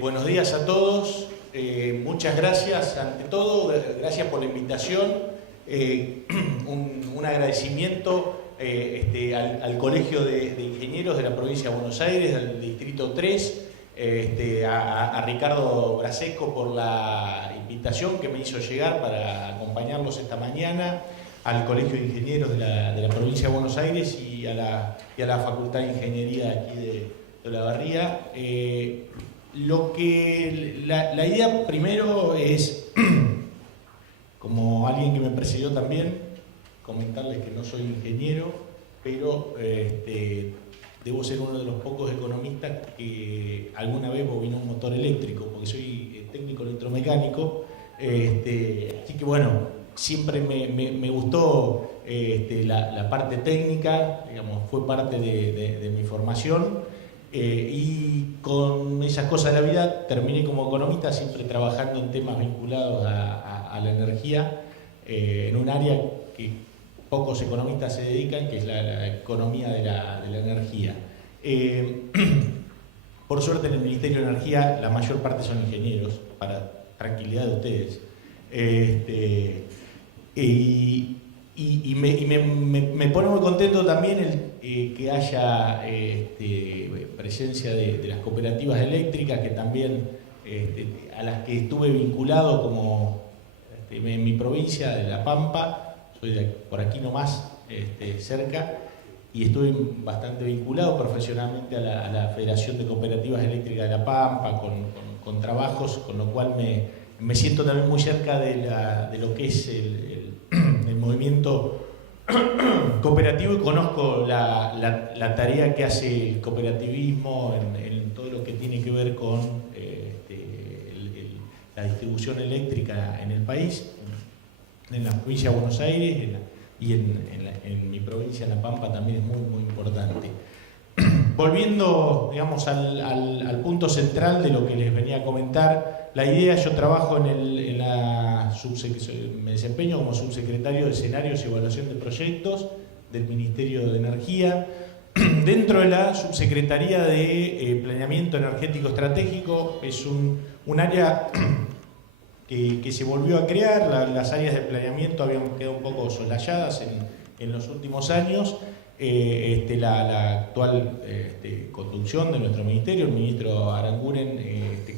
Buenos días a todos. Muchas gracias, ante todo, gracias por la invitación. Un agradecimiento al Colegio de Ingenieros de la Provincia de Buenos Aires, del Distrito 3, a Ricardo Braseco por la invitación que me hizo llegar para acompañarlos esta mañana, al Colegio de Ingenieros de la Provincia de Buenos Aires y a la Facultad de Ingeniería aquí de Olavarría. La idea primero es, como alguien que me precedió también, comentarles que no soy ingeniero, pero debo ser uno de los pocos economistas que alguna vez bobinó un motor eléctrico, porque soy técnico electromecánico, así que bueno, siempre me gustó la parte técnica, digamos, fue parte de mi formación. Y con esas cosas de la vida terminé como economista, siempre trabajando en temas vinculados a la energía, en un área que pocos economistas se dedican, que es la economía de la energía. Por suerte en el Ministerio de Energía la mayor parte son ingenieros, para tranquilidad de ustedes. Y me pone muy contento también que haya presencia de las cooperativas eléctricas, que también a las que estuve vinculado como en mi provincia de La Pampa, soy por aquí nomás, cerca, y estuve bastante vinculado profesionalmente a la Federación de Cooperativas Eléctricas de La Pampa, con trabajos, con lo cual me siento también muy cerca de lo que es el movimiento cooperativo, y conozco la tarea que hace el cooperativismo en todo lo que tiene que ver con la distribución eléctrica en el país, en la provincia de Buenos Aires y en mi provincia, en La Pampa, también es muy, muy importante. Volviendo, digamos, al punto central de lo que les venía a comentar, la idea: yo trabajo me desempeño como subsecretario de Escenarios y Evaluación de Proyectos del Ministerio de Energía, dentro de la Subsecretaría de Planeamiento Energético Estratégico. Es un área que se volvió a crear. Las áreas de planeamiento habían quedado un poco soslayadas en los últimos años. La actual conducción de nuestro ministerio, el ministro Aranguren,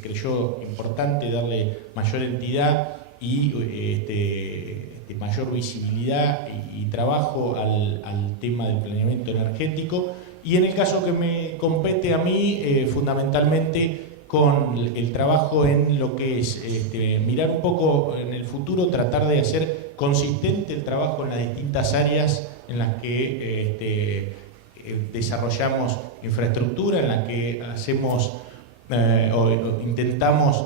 creyó importante darle mayor entidad y mayor visibilidad y trabajo al tema del planeamiento energético, y en el caso que me compete a mí, fundamentalmente con el trabajo en lo que es mirar un poco en el futuro, tratar de hacer consistente el trabajo en las distintas áreas en las que desarrollamos infraestructura, en las que hacemos o intentamos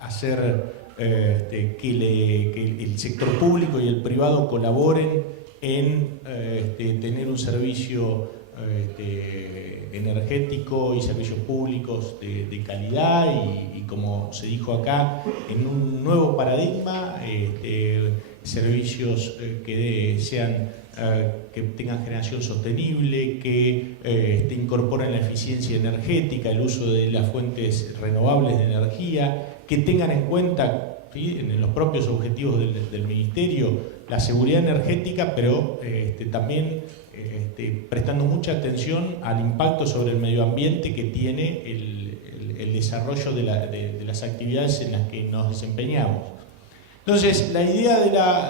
hacer que el sector público y el privado colaboren en tener un servicio energético y servicios públicos de calidad y, como se dijo acá, en un nuevo paradigma, servicios que tengan generación sostenible, que incorporen la eficiencia energética, el uso de las fuentes renovables de energía, que tengan en cuenta, ¿sí?, en los propios objetivos del Ministerio, la seguridad energética, pero también prestando mucha atención al impacto sobre el medio ambiente que tiene el desarrollo de las actividades en las que nos desempeñamos. Entonces, la idea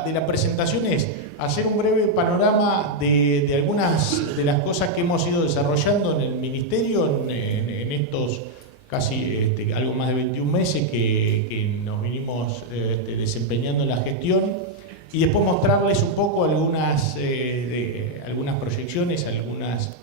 de la presentación es hacer un breve panorama de algunas de las cosas que hemos ido desarrollando en el Ministerio en estos casi algo más de 21 meses que nos vinimos desempeñando en la gestión, y después mostrarles un poco algunas proyecciones, algunas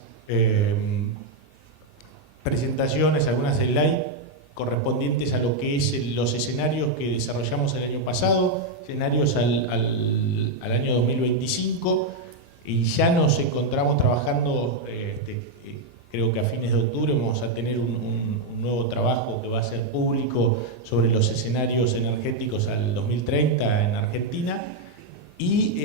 presentaciones, algunas slides correspondientes a lo que es los escenarios que desarrollamos el año pasado, escenarios al año 2025, y ya nos encontramos trabajando, creo que a fines de octubre vamos a tener un nuevo trabajo que va a ser público sobre los escenarios energéticos al 2030 en Argentina, y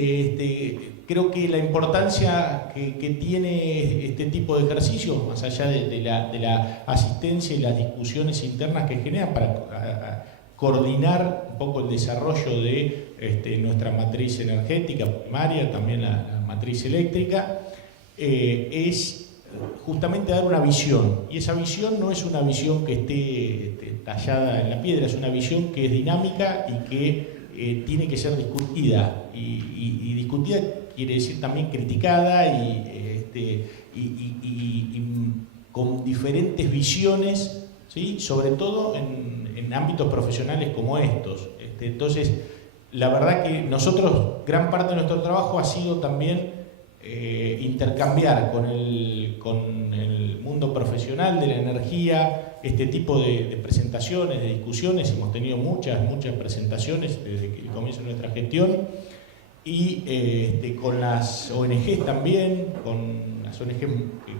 creo que la importancia que tiene este tipo de ejercicio, más allá de la asistencia y las discusiones internas que generan para coordinar un poco el desarrollo de nuestra matriz energética primaria, también la matriz eléctrica, es justamente dar una visión. Y esa visión no es una visión que esté tallada en la piedra, es una visión que es dinámica y que tiene que ser discutida. Y discutida quiere decir también criticada y con diferentes visiones, ¿sí? Sobre todo en ámbitos profesionales como estos. Entonces, la verdad que nosotros, gran parte de nuestro trabajo ha sido también intercambiar con el mundo profesional de la energía este tipo de presentaciones, de discusiones. Hemos tenido muchas presentaciones desde el comienzo de nuestra gestión, y con las ONGs también, con las ONGs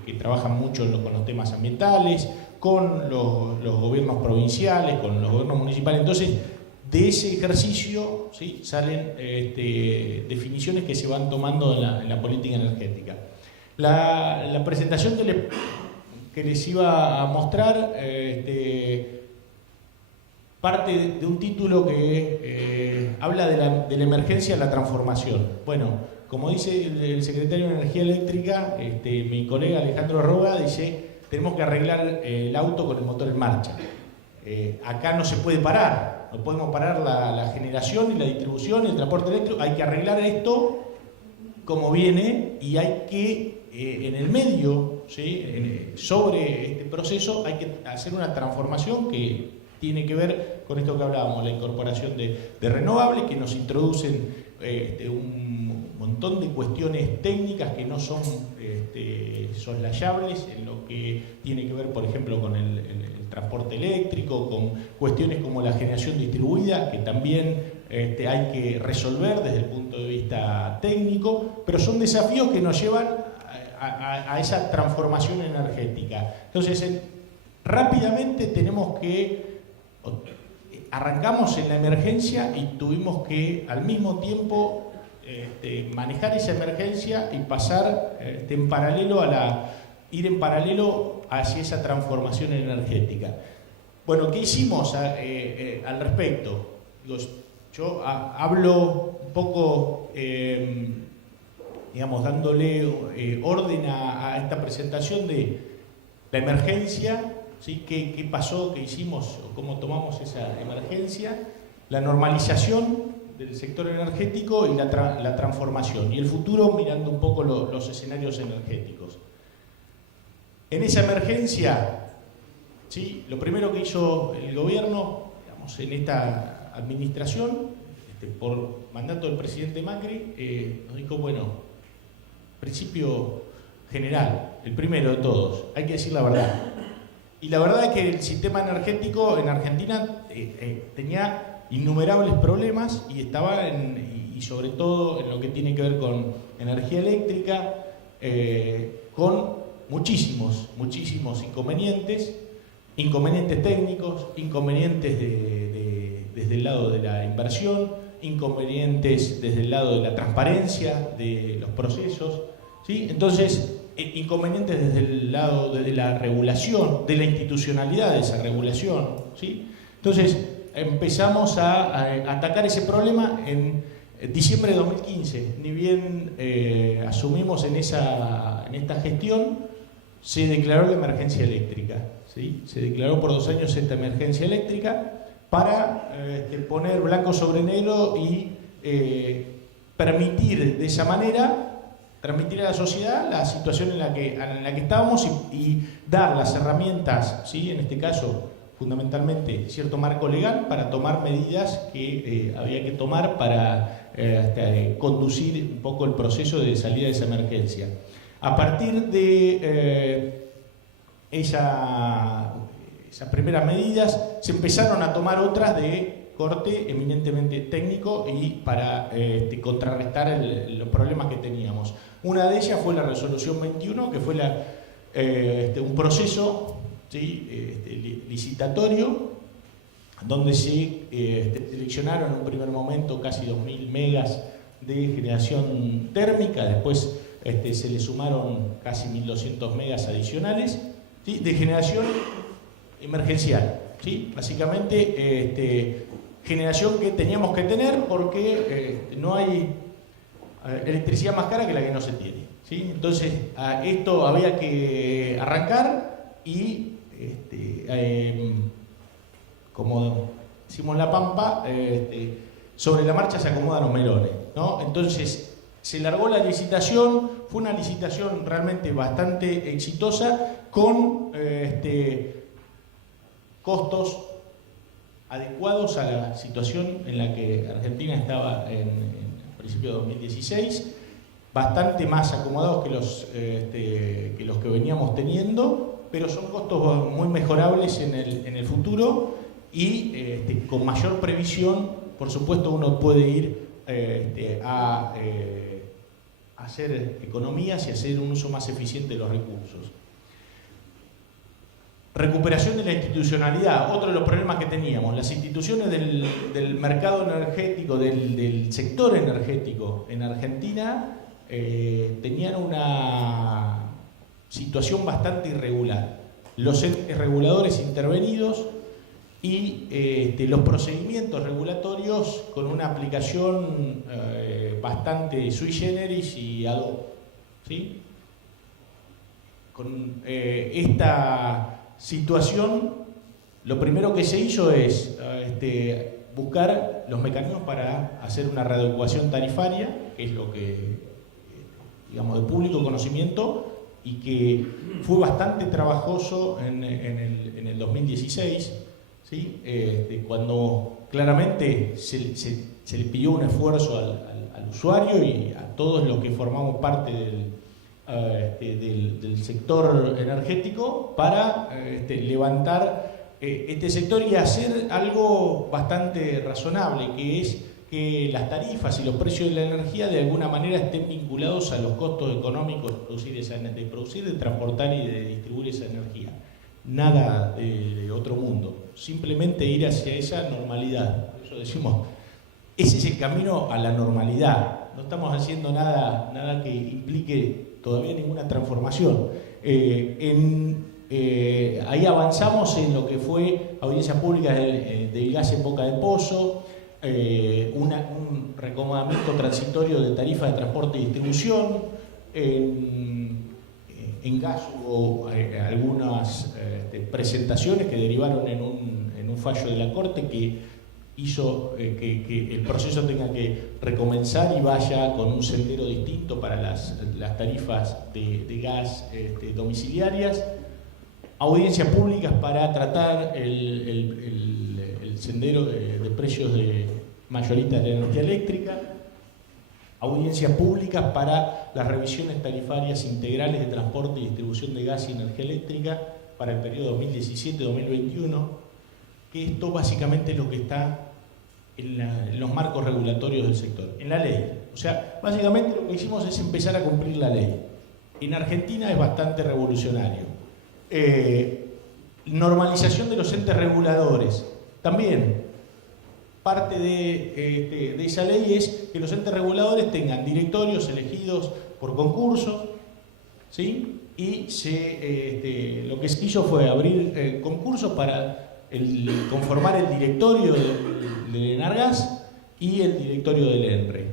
que trabajan mucho con los temas ambientales, con los gobiernos provinciales, con los gobiernos municipales. Entonces, de ese ejercicio, ¿sí?, salen definiciones que se van tomando en la política energética. La presentación que les iba a mostrar parte de un título que habla de la emergencia de la transformación. Bueno, como dice el secretario de Energía Eléctrica, mi colega Alejandro Roga, dice: tenemos que arreglar el auto con el motor en marcha. Acá no se puede parar, no podemos parar la generación y la distribución, el transporte eléctrico. Hay que arreglar esto como viene, y hay que, en el medio, ¿sí?, sobre este proceso, hay que hacer una transformación que tiene que ver con esto que hablábamos, la incorporación de renovables, que nos introducen un montón de cuestiones técnicas que no son soslayables en lo que tiene que ver, por ejemplo, con el transporte eléctrico, con cuestiones como la generación distribuida, que también hay que resolver desde el punto de vista técnico, pero son desafíos que nos llevan a esa transformación energética. Entonces, rápidamente tenemos que arrancamos en la emergencia y tuvimos que al mismo tiempo manejar esa emergencia y pasar ir en paralelo hacia esa transformación energética. Bueno, ¿qué hicimos al respecto? Yo hablo un poco, digamos, dándole orden a esta presentación de la emergencia. ¿Sí? ¿Qué pasó? ¿Qué hicimos? ¿Cómo tomamos esa emergencia? La normalización del sector energético y la transformación. Y el futuro, mirando un poco los escenarios energéticos. En esa emergencia, ¿sí?, lo primero que hizo el gobierno, digamos, en esta administración, por mandato del presidente Macri, nos dijo: bueno, principio general, el primero de todos, hay que decir la verdad. Y la verdad es que el sistema energético en Argentina tenía innumerables problemas y estaba y sobre todo en lo que tiene que ver con energía eléctrica, con muchísimos inconvenientes técnicos, inconvenientes desde el lado de la inversión, inconvenientes desde el lado de la transparencia de los procesos, ¿sí? Entonces, inconvenientes desde el lado de la regulación, de la institucionalidad de esa regulación, ¿sí? Entonces, empezamos a atacar ese problema en diciembre de 2015. Ni bien asumimos en esta gestión, se declaró la emergencia eléctrica, ¿sí? Se declaró por 2 años esta emergencia eléctrica para poner blanco sobre negro y permitir de esa manera transmitir a la sociedad la situación en la que estábamos y dar las herramientas, ¿sí?, en este caso fundamentalmente cierto marco legal para tomar medidas que había que tomar para conducir un poco el proceso de salida de esa emergencia. A partir de esas primeras medidas se empezaron a tomar otras de corte eminentemente técnico y para contrarrestar los problemas que teníamos. Una de ellas fue la resolución 21, que fue un proceso, ¿sí?, licitatorio, donde se seleccionaron en un primer momento casi 2.000 megas de generación térmica, después se le sumaron casi 1200 megas adicionales, ¿sí? De generación emergencial, ¿sí? Básicamente generación que teníamos que tener porque no hay electricidad más cara que la que no se tiene, ¿sí? Entonces esto había que arrancar y como decimos en La Pampa, sobre la marcha se acomodan los melones, ¿no? Entonces se largó la licitación, fue una licitación realmente bastante exitosa con costos adecuados a la situación en la que Argentina estaba en principio de 2016, bastante más acomodados que los que veníamos teniendo, pero son costos muy mejorables en el futuro y con mayor previsión, por supuesto, uno puede ir a hacer economías y hacer un uso más eficiente de los recursos. Recuperación de la institucionalidad, otro de los problemas que teníamos. Las instituciones del mercado energético, del sector energético en Argentina, tenían una situación bastante irregular. Los entes reguladores intervenidos y los procedimientos regulatorios con una aplicación bastante sui generis y ad hoc, ¿sí? Con esta situación, lo primero que se hizo es buscar los mecanismos para hacer una readecuación tarifaria, que es lo que, digamos, de público conocimiento y que fue bastante trabajoso en el 2016, ¿sí? Cuando claramente se le pidió un esfuerzo al usuario y a todos los que formamos parte del sector energético para levantar este sector y hacer algo bastante razonable, que es que las tarifas y los precios de la energía de alguna manera estén vinculados a los costos económicos de producir, de transportar y de distribuir esa energía. Nada de otro mundo, simplemente ir hacia esa normalidad. Por eso decimos, ese es el camino a la normalidad. No estamos haciendo nada que implique todavía ninguna transformación. Ahí avanzamos en lo que fue audiencia pública del gas en boca de pozo, un reacomodamiento transitorio de tarifa de transporte y distribución. En gas hubo algunas presentaciones que derivaron en un fallo de la Corte que hizo que el proceso tenga que recomenzar y vaya con un sendero distinto para las tarifas de gas domiciliarias. Audiencias públicas para tratar el sendero de precios de mayoristas de la energía eléctrica. Audiencias públicas para las revisiones tarifarias integrales de transporte y distribución de gas y energía eléctrica para el periodo 2017-2021, que esto básicamente es lo que está en los marcos regulatorios del sector, en la ley. O sea, básicamente lo que hicimos es empezar a cumplir la ley. En Argentina es bastante revolucionario. Normalización de los entes reguladores, también. Parte de esa ley es que los entes reguladores tengan directorios elegidos por concurso, ¿sí? Y lo que se hizo fue abrir concursos para conformar el directorio del Enargas y el directorio del ENRE.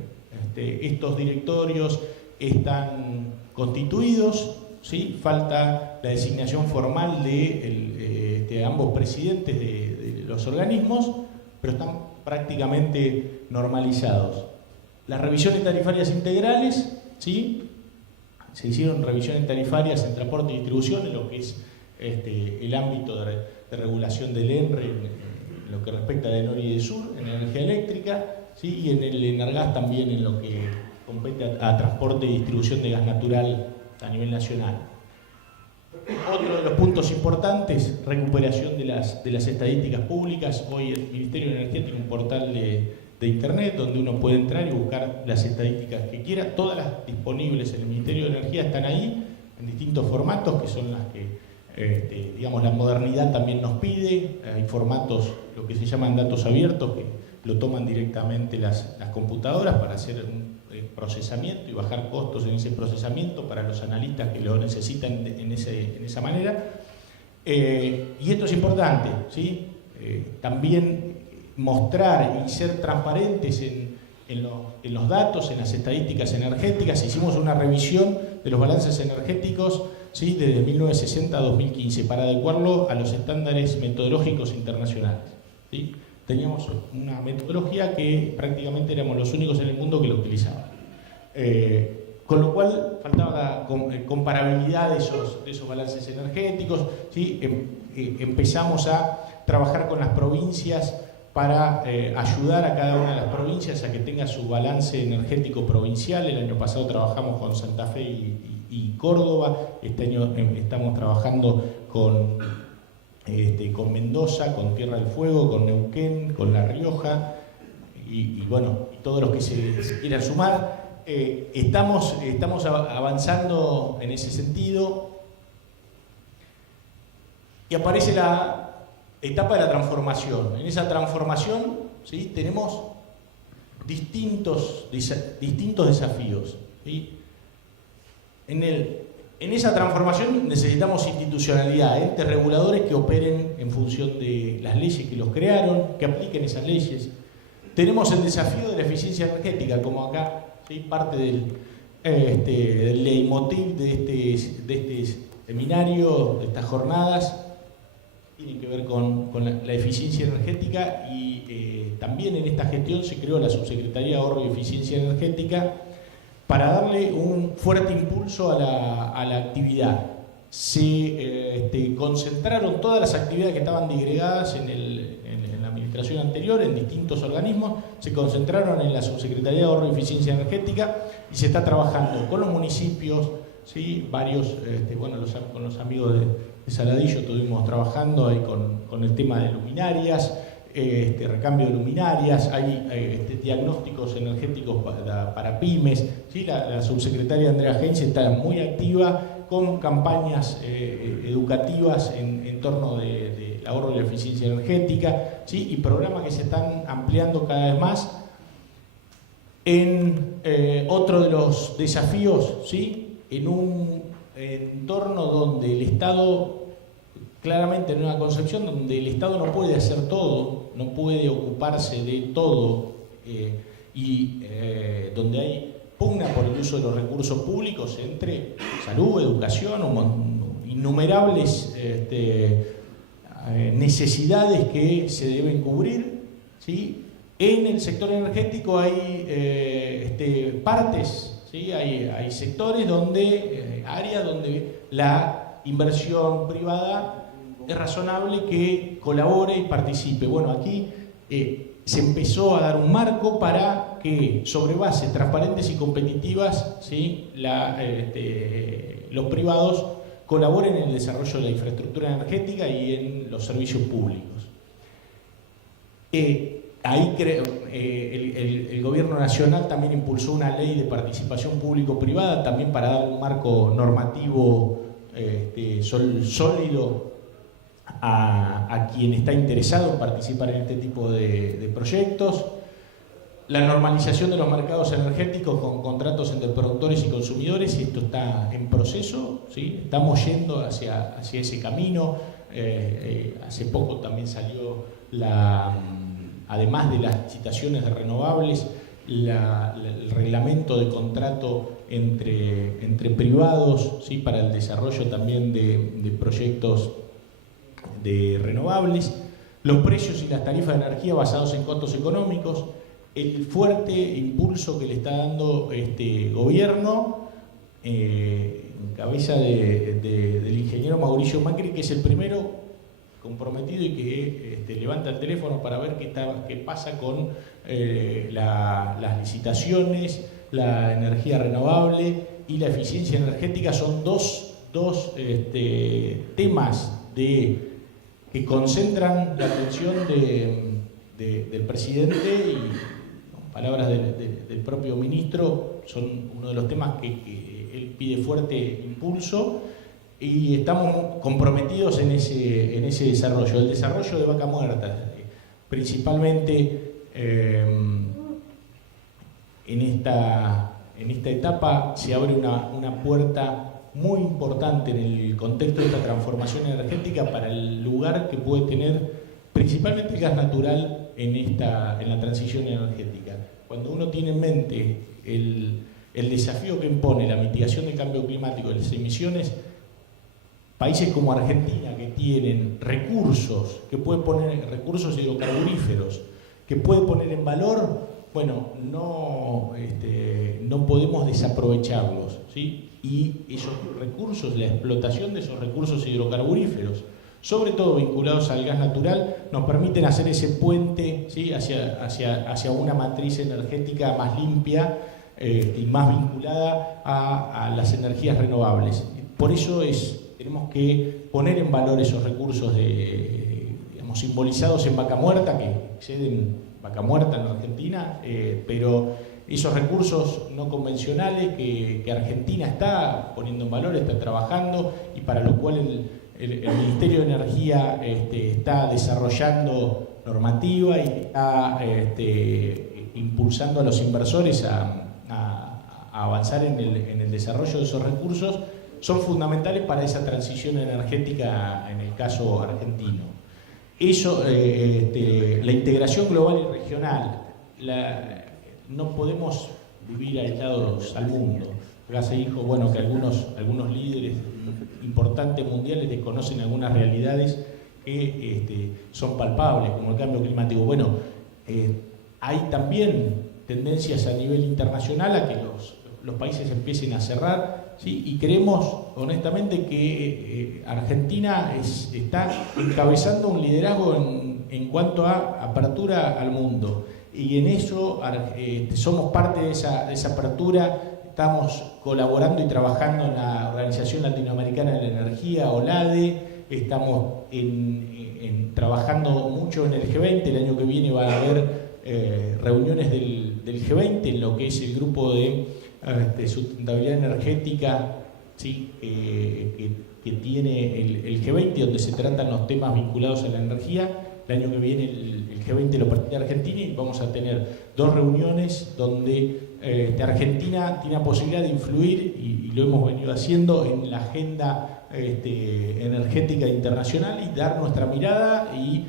Estos directorios están constituidos, ¿sí? Falta la designación formal de ambos presidentes de los organismos, pero están prácticamente normalizados. Las revisiones tarifarias integrales, ¿sí? Se hicieron revisiones tarifarias en transporte y distribución, en lo que es el ámbito de regulación del ENRE, en lo que respecta de Norte y de Sur, en energía eléctrica, ¿sí? Y en el Enargas también en lo que compete a transporte y distribución de gas natural a nivel nacional. Otro de los puntos importantes, recuperación de las estadísticas públicas. Hoy el Ministerio de Energía tiene un portal de internet donde uno puede entrar y buscar las estadísticas que quiera. Todas las disponibles en el Ministerio de Energía están ahí, en distintos formatos, que son las que, digamos, la modernidad también nos pide. Hay formatos, lo que se llaman datos abiertos, que lo toman directamente las computadoras para hacer procesamiento y bajar costos en ese procesamiento para los analistas que lo necesitan en esa manera. Y esto es importante, ¿sí? También mostrar y ser transparentes en los datos, en las estadísticas energéticas. Hicimos una revisión de los balances energéticos, ¿sí?, desde 1960 a 2015 para adecuarlo a los estándares metodológicos internacionales, ¿sí? Teníamos una metodología que prácticamente éramos los únicos en el mundo que lo utilizaban. Con lo cual faltaba la comparabilidad de esos balances energéticos, ¿sí? Empezamos a trabajar con las provincias para ayudar a cada una de las provincias a que tenga su balance energético provincial. El año pasado trabajamos con Santa Fe y Córdoba. Este año estamos trabajando con Mendoza, con Tierra del Fuego, con Neuquén, con La Rioja y bueno, y todos los que se quieran sumar. Estamos avanzando en ese sentido y aparece la etapa de la transformación. En esa transformación, ¿sí?, tenemos distintos desafíos, ¿sí? En esa transformación necesitamos institucionalidad, entes reguladores que operen en función de las leyes que los crearon, que apliquen esas leyes. Tenemos el desafío de la eficiencia energética, como acá, ¿sí?, parte del leitmotiv de este seminario, de estas jornadas, tiene que ver con la eficiencia energética y también en esta gestión se creó la Subsecretaría de Ahorro y Eficiencia Energética para darle un fuerte impulso a la actividad. Se concentraron todas las actividades que estaban disgregadas en la administración anterior, en distintos organismos, se concentraron en la Subsecretaría de Ahorro y Eficiencia Energética y se está trabajando con los municipios, ¿sí?, varios, con los amigos de Saladillo estuvimos trabajando ahí con el tema de luminarias, recambio de luminarias, hay diagnósticos energéticos para pymes, ¿sí? La subsecretaria Andrea Heinz está muy activa con campañas educativas en torno del ahorro y la eficiencia energética, ¿sí?, y programas que se están ampliando cada vez más. Otro de los desafíos, ¿sí?, en un entorno donde el Estado, claramente en una concepción donde el Estado no puede hacer todo, no puede ocuparse de todo, donde hay pugna por el uso de los recursos públicos entre salud, educación, innumerables necesidades que se deben cubrir, ¿sí? En el sector energético hay partes, ¿sí? Hay sectores áreas donde la inversión privada es razonable que colabore y participe. Bueno, aquí se empezó a dar un marco para que, sobre bases transparentes y competitivas, ¿sí?, los privados colaboren en el desarrollo de la infraestructura energética y en los servicios públicos. Ahí el Gobierno Nacional también impulsó una ley de participación público-privada, también para dar un marco normativo sólido a quien está interesado en participar en este tipo de proyectos. La normalización de los mercados energéticos con contratos entre productores y consumidores, y esto está en proceso, ¿sí? Estamos yendo hacia ese camino. Hace poco también salió, además de las licitaciones de renovables, el reglamento de contrato entre privados, ¿sí?, para el desarrollo también de proyectos de renovables, los precios y las tarifas de energía basados en costos económicos, el fuerte impulso que le está dando este gobierno en cabeza del ingeniero Mauricio Macri, que es el primero comprometido y que levanta el teléfono para ver qué pasa con las licitaciones, la energía renovable y la eficiencia energética. Son dos temas que concentran la atención del presidente y, con palabras del propio ministro, son uno de los temas que él pide fuerte impulso, y estamos comprometidos en ese desarrollo. El desarrollo de Vaca Muerta, principalmente en esta etapa se abre una puerta muy importante en el contexto de esta transformación energética para el lugar que puede tener principalmente el gas natural en la transición energética. Cuando uno tiene en mente el desafío que impone la mitigación del cambio climático, de las emisiones, países como Argentina, que tienen recursos, recursos hidrocarburíferos, que puede poner en valor, bueno, no podemos desaprovecharlos, ¿sí? Y esos recursos, la explotación de esos recursos hidrocarburíferos, sobre todo vinculados al gas natural, nos permiten hacer ese puente, ¿sí? hacia una matriz energética más limpia y más vinculada a las energías renovables. Por eso tenemos que poner en valor esos recursos simbolizados en vaca muerta, que exceden vaca muerta en Argentina, pero esos recursos no convencionales que Argentina está poniendo en valor, está trabajando, y para lo cual el Ministerio de Energía está desarrollando normativa y está impulsando a los inversores a avanzar en el desarrollo de esos recursos, son fundamentales para esa transición energética en el caso argentino. Eso, la integración global y regional, no podemos vivir aislados al mundo. Acá se dijo, bueno, que algunos líderes importantes mundiales desconocen algunas realidades que son palpables, como el cambio climático. Bueno, hay también tendencias a nivel internacional a que los países empiecen a cerrar, ¿sí? Y creemos honestamente que Argentina está encabezando un liderazgo en cuanto a apertura al mundo. Y en eso somos parte de esa apertura, estamos colaborando y trabajando en la Organización Latinoamericana de la Energía, OLADE, estamos trabajando mucho en el G20, el año que viene va a haber reuniones del G20 en lo que es el grupo de sustentabilidad energética, ¿sí? que tiene el G20, donde se tratan los temas vinculados a la energía. El año que viene el G20 lo participa Argentina y vamos a tener 2 reuniones donde Argentina tiene la posibilidad de influir, y lo hemos venido haciendo, en la agenda energética internacional, y dar nuestra mirada y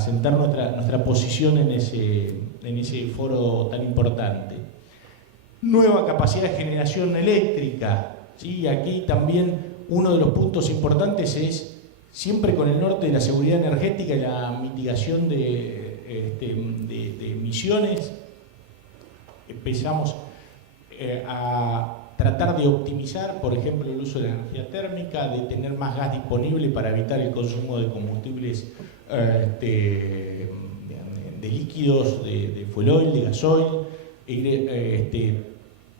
sentar nuestra posición en ese foro tan importante. Nueva capacidad de generación eléctrica, ¿sí? Aquí también uno de los puntos importantes es, siempre con el norte de la seguridad energética y la mitigación de emisiones, empezamos a tratar de optimizar, por ejemplo, el uso de la energía térmica, de tener más gas disponible para evitar el consumo de combustibles de líquidos, de fuel oil, de gasoil,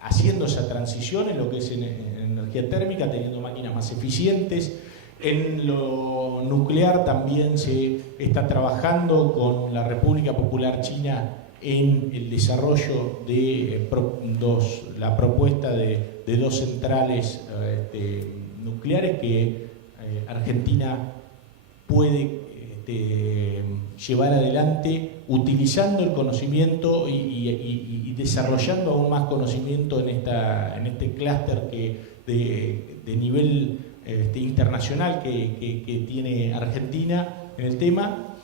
haciendo esa transición en lo que es en energía térmica, teniendo máquinas más eficientes. En lo nuclear también se está trabajando con la República Popular China en el desarrollo de la propuesta de 2 centrales nucleares que Argentina puede llevar adelante utilizando el conocimiento y desarrollando aún más conocimiento en este clúster de nivel internacional que tiene Argentina en el tema.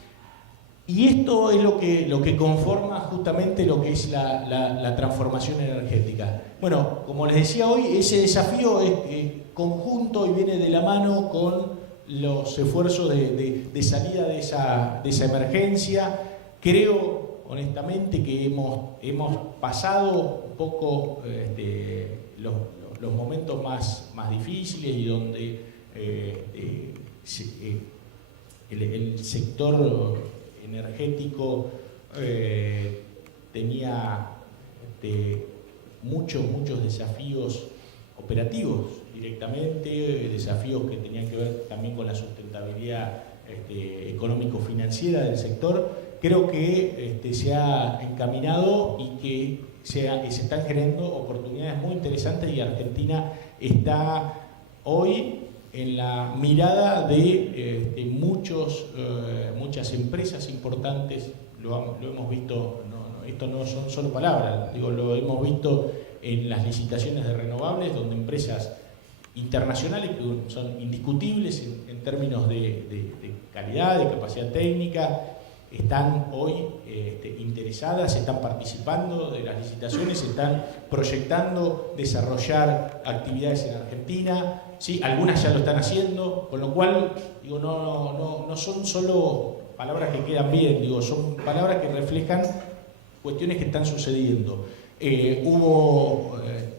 Y esto es lo que conforma justamente lo que es la transformación energética. Bueno, como les decía hoy, ese desafío es conjunto y viene de la mano con los esfuerzos de salida de esa emergencia. Creo honestamente que hemos pasado un poco los momentos más difíciles, y donde el sector energético tenía muchos desafíos operativos directamente, desafíos que tenían que ver también con la sustentabilidad económico-financiera del sector. Creo que se ha encaminado y que se están generando oportunidades muy interesantes, y Argentina está hoy en la mirada de muchas empresas importantes. Lo hemos visto esto no son solo palabras, digo, lo hemos visto en las licitaciones de renovables, donde empresas internacionales que son indiscutibles en términos de calidad, de capacidad técnica, están hoy interesadas, están participando de las licitaciones, están proyectando desarrollar actividades en Argentina, ¿sí? Algunas ya lo están haciendo, con lo cual digo, no son solo palabras que quedan bien, digo, son palabras que reflejan cuestiones que están sucediendo.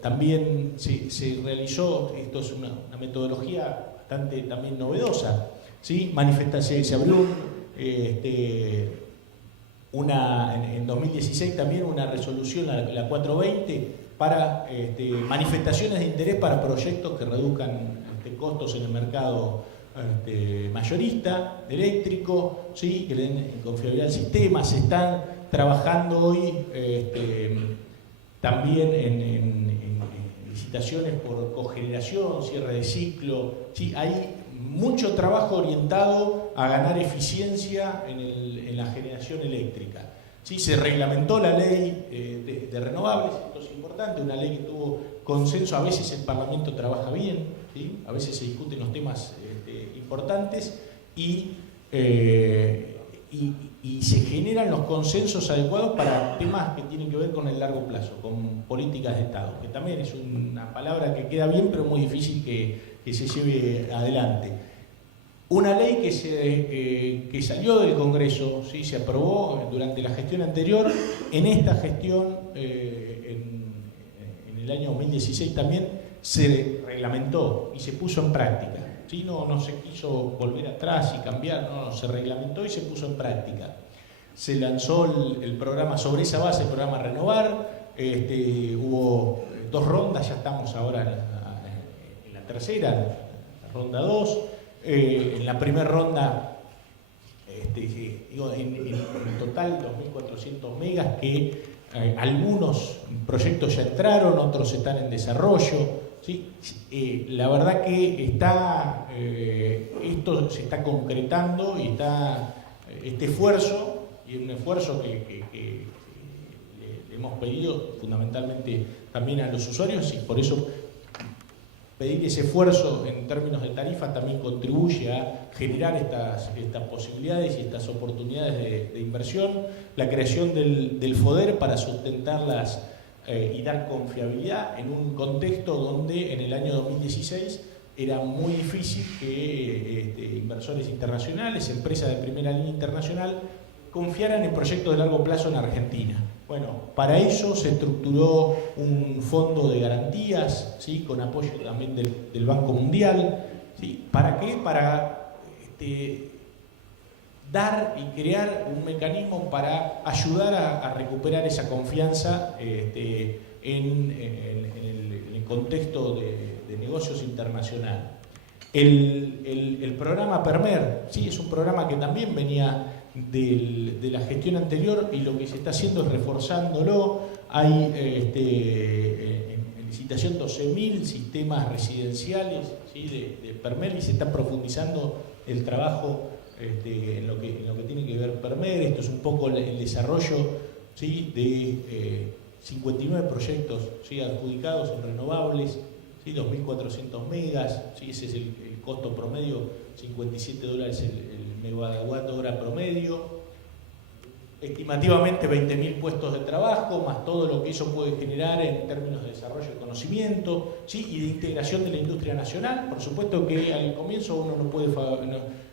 También se realizó, esto es una metodología bastante también novedosa, ¿sí? Se abrió en 2016 también una resolución, la 420, para manifestaciones de interés para proyectos que reduzcan costos en el mercado mayorista, eléctrico, ¿sí? Que le den confiabilidad al sistema. Se están trabajando hoy también en licitaciones por cogeneración, cierre de ciclo, ¿sí? Hay mucho trabajo orientado a ganar eficiencia en la generación eléctrica, ¿sí? Se reglamentó la ley de renovables, esto es importante, una ley que tuvo consenso, a veces el Parlamento trabaja bien, ¿sí? A veces se discuten los temas importantes y se generan los consensos adecuados para temas que tienen que ver con el largo plazo, con políticas de Estado, que también es una palabra que queda bien, pero muy difícil que se lleve adelante. Una ley que salió del Congreso, ¿sí? Se aprobó durante la gestión anterior, en esta gestión, en el año 2016 también, se reglamentó y se puso en práctica. ¿Sí? No se quiso volver atrás y cambiar, no, se reglamentó y se puso en práctica. Se lanzó el programa, sobre esa base, el programa Renovar, hubo 2 rondas, ya estamos ahora en la tercera, la ronda 2. En la primera ronda, en total 2.400 megas, que algunos proyectos ya entraron, otros están en desarrollo. ¿Sí? La verdad que esto se está concretando y está este esfuerzo, y un esfuerzo que le hemos pedido fundamentalmente también a los usuarios, y por eso pedir ese esfuerzo en términos de tarifa también contribuye a generar estas posibilidades y estas oportunidades de inversión, la creación del FODER para sustentarlas y dar confiabilidad en un contexto donde en el año 2016 era muy difícil que inversores internacionales, empresas de primera línea internacional, confiaran en proyectos de largo plazo en Argentina. Bueno, para eso se estructuró un fondo de garantías, ¿sí? Con apoyo también del Banco Mundial. ¿Sí? ¿Para qué? Para dar y crear un mecanismo para ayudar a recuperar esa confianza en el contexto de negocios internacional. El programa PERMER, ¿sí? Es un programa que también venía de la gestión anterior, y lo que se está haciendo es reforzándolo. Hay en licitación 12.000 sistemas residenciales, ¿sí? de PERMER, y se está profundizando el trabajo en lo que tiene que ver PERMER. Esto es un poco el desarrollo, ¿sí? de 59 proyectos, ¿sí? adjudicados en renovables, ¿sí? 2.400 megas, ¿sí? Ese es el costo promedio, $57 el megawatt hora promedio. Estimativamente 20.000 puestos de trabajo, más todo lo que eso puede generar en términos de desarrollo de conocimiento, ¿sí? y de integración de la industria nacional. Por supuesto que al comienzo uno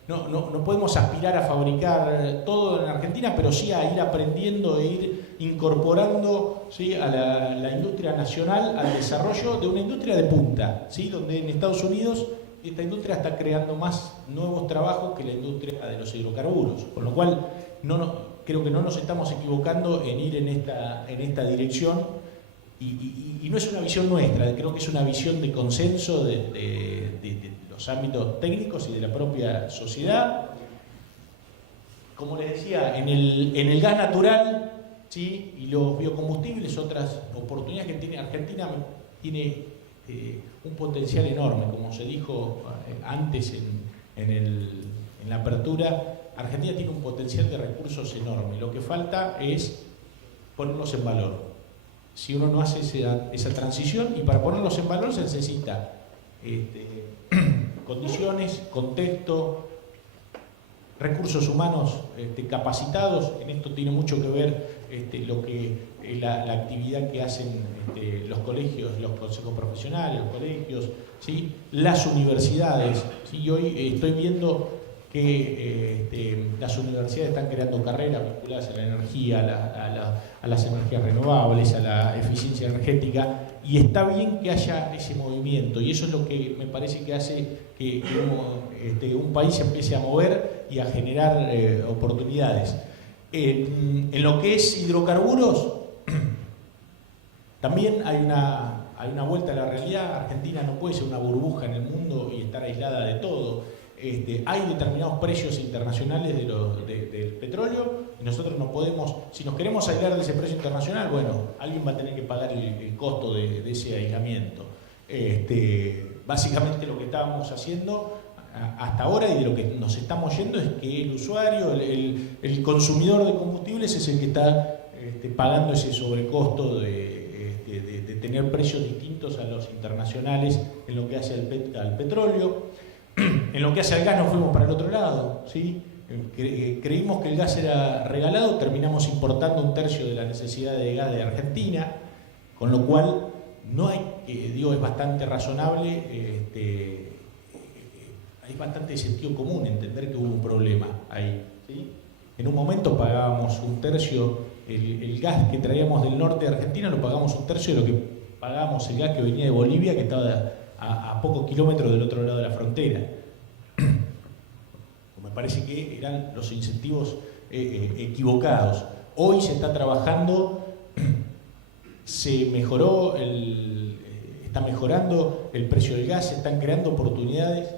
no podemos aspirar a fabricar todo en Argentina, pero sí a ir aprendiendo e ir incorporando, ¿sí? a la industria nacional, al desarrollo de una industria de punta, ¿sí? donde en Estados Unidos esta industria está creando más nuevos trabajos que la industria de los hidrocarburos, con lo cual creo que no nos estamos equivocando en ir en esta dirección, y no es una visión nuestra, creo que es una visión de consenso de los ámbitos técnicos y de la propia sociedad. Como les decía, en el gas natural, ¿sí? y los biocombustibles, otras oportunidades que tiene Argentina, tiene un potencial enorme, como se dijo antes en la apertura. Argentina tiene un potencial de recursos enorme. Lo que falta es ponerlos en valor. Si uno no hace esa transición, y para ponerlos en valor se necesita condiciones, contexto, recursos humanos capacitados. En esto tiene mucho que ver lo que la actividad que hacen los colegios, los consejos profesionales, los colegios, ¿sí? Las universidades. ¿Sí? Hoy estoy viendo que las universidades están creando carreras vinculadas a la energía, a las energías renovables, a la eficiencia energética, y está bien que haya ese movimiento, y eso es lo que me parece que hace que un país se empiece a mover y a generar oportunidades. En lo que es hidrocarburos, también hay una vuelta a la realidad. Argentina no puede ser una burbuja en el mundo y estar aislada de todo. Hay determinados precios internacionales del petróleo y nosotros no podemos, si nos queremos aislar de ese precio internacional, bueno, alguien va a tener que pagar el costo de ese aislamiento. Básicamente lo que estábamos haciendo hasta ahora y de lo que nos estamos yendo es que el usuario, el consumidor de combustibles es el que está pagando ese sobrecosto de tener precios distintos a los internacionales en lo que hace al petróleo. En lo que hace al gas nos fuimos para el otro lado, ¿sí? Creímos que el gas era regalado, terminamos importando 1/3 de la necesidad de gas de Argentina, con lo cual no hay, es bastante razonable, hay bastante sentido común entender que hubo un problema ahí, ¿sí? En un momento pagábamos 1/3, el gas que traíamos del norte de Argentina lo pagamos 1/3 de lo que pagábamos el gas que venía de Bolivia, que estaba a pocos kilómetros del otro lado de la frontera. Me parece que eran los incentivos equivocados. Hoy se está trabajando, está mejorando el precio del gas, se están creando oportunidades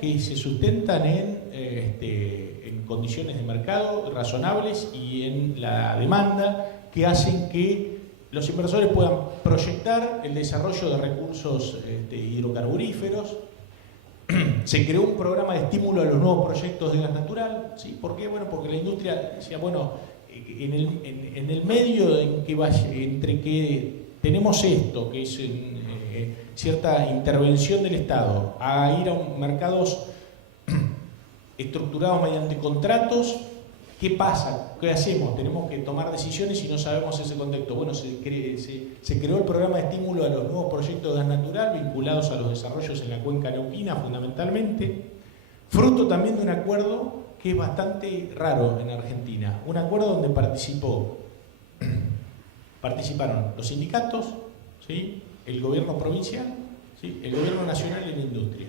que se sustentan en condiciones de mercado razonables y en la demanda, que hacen que los inversores puedan proyectar el desarrollo de recursos hidrocarburíferos. Se creó un programa de estímulo a los nuevos proyectos de gas natural. ¿Sí? ¿Por qué? Bueno, porque la industria decía, bueno, en el medio entre que tenemos esto, que es cierta intervención del Estado, a ir a mercados estructurados mediante contratos, ¿qué pasa? ¿Qué hacemos? Tenemos que tomar decisiones y no sabemos ese contexto. Bueno, se creó el programa de estímulo a los nuevos proyectos de gas natural vinculados a los desarrollos en la cuenca neuquina fundamentalmente, fruto también de un acuerdo que es bastante raro en Argentina, un acuerdo donde participaron los sindicatos, ¿sí? El gobierno provincial, ¿sí? El gobierno nacional y la industria.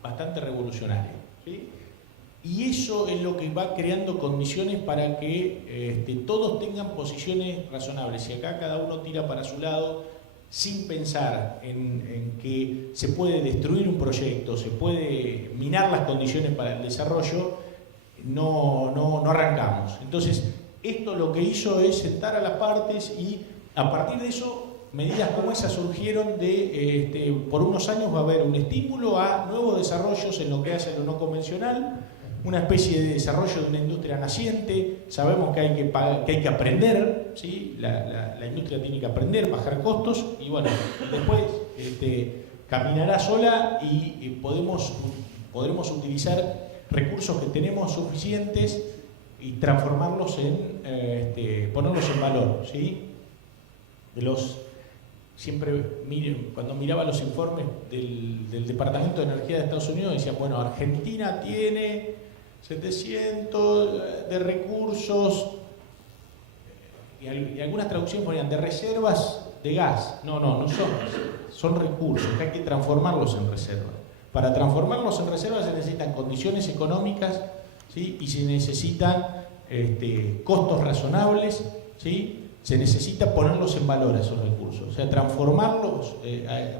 Bastante revolucionario, ¿sí? Y eso es lo que va creando condiciones para que todos tengan posiciones razonables. Y acá cada uno tira para su lado sin pensar en que se puede destruir un proyecto, se puede minar las condiciones para el desarrollo, no arrancamos. Entonces, esto lo que hizo es sentar a las partes y a partir de eso, medidas como esas surgieron por unos años va a haber un estímulo a nuevos desarrollos en lo que hace lo no convencional, una especie de desarrollo de una industria naciente. Sabemos que hay que aprender, ¿sí? La industria tiene que aprender, bajar costos y bueno, después caminará sola y podremos utilizar recursos que tenemos suficientes y transformarlos ponerlos en valor, ¿sí? Siempre cuando miraba los informes del Departamento de Energía de Estados Unidos decían, bueno, Argentina tiene 700 de recursos y algunas traducciones ponían de reservas de gas. No son recursos que hay que transformarlos en reservas. Para transformarlos en reservas se necesitan condiciones económicas, ¿sí? Y se necesitan costos razonables, ¿sí? Se necesita ponerlos en valor a esos recursos, o sea, transformarlos,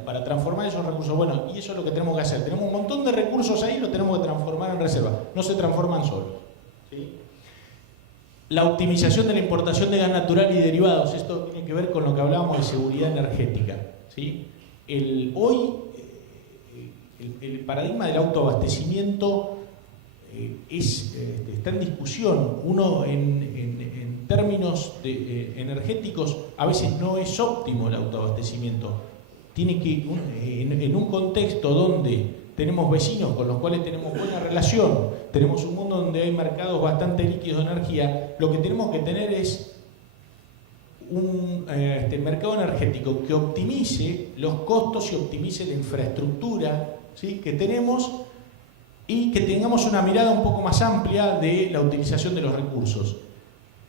para transformar esos recursos, bueno, y eso es lo que tenemos que hacer. Tenemos un montón de recursos ahí, los tenemos que transformar en reserva, no se transforman solos, ¿sí? La optimización de la importación de gas natural y derivados, esto tiene que ver con lo que hablábamos de seguridad energética, ¿sí? Hoy, el paradigma del autoabastecimiento está en discusión. Uno en términos energéticos a veces no es óptimo el autoabastecimiento. Tiene que, en un contexto donde tenemos vecinos con los cuales tenemos buena relación, tenemos un mundo donde hay mercados bastante líquidos de energía, lo que tenemos que tener es un mercado energético que optimice los costos y optimice la infraestructura, ¿sí?, que tenemos, y que tengamos una mirada un poco más amplia de la utilización de los recursos.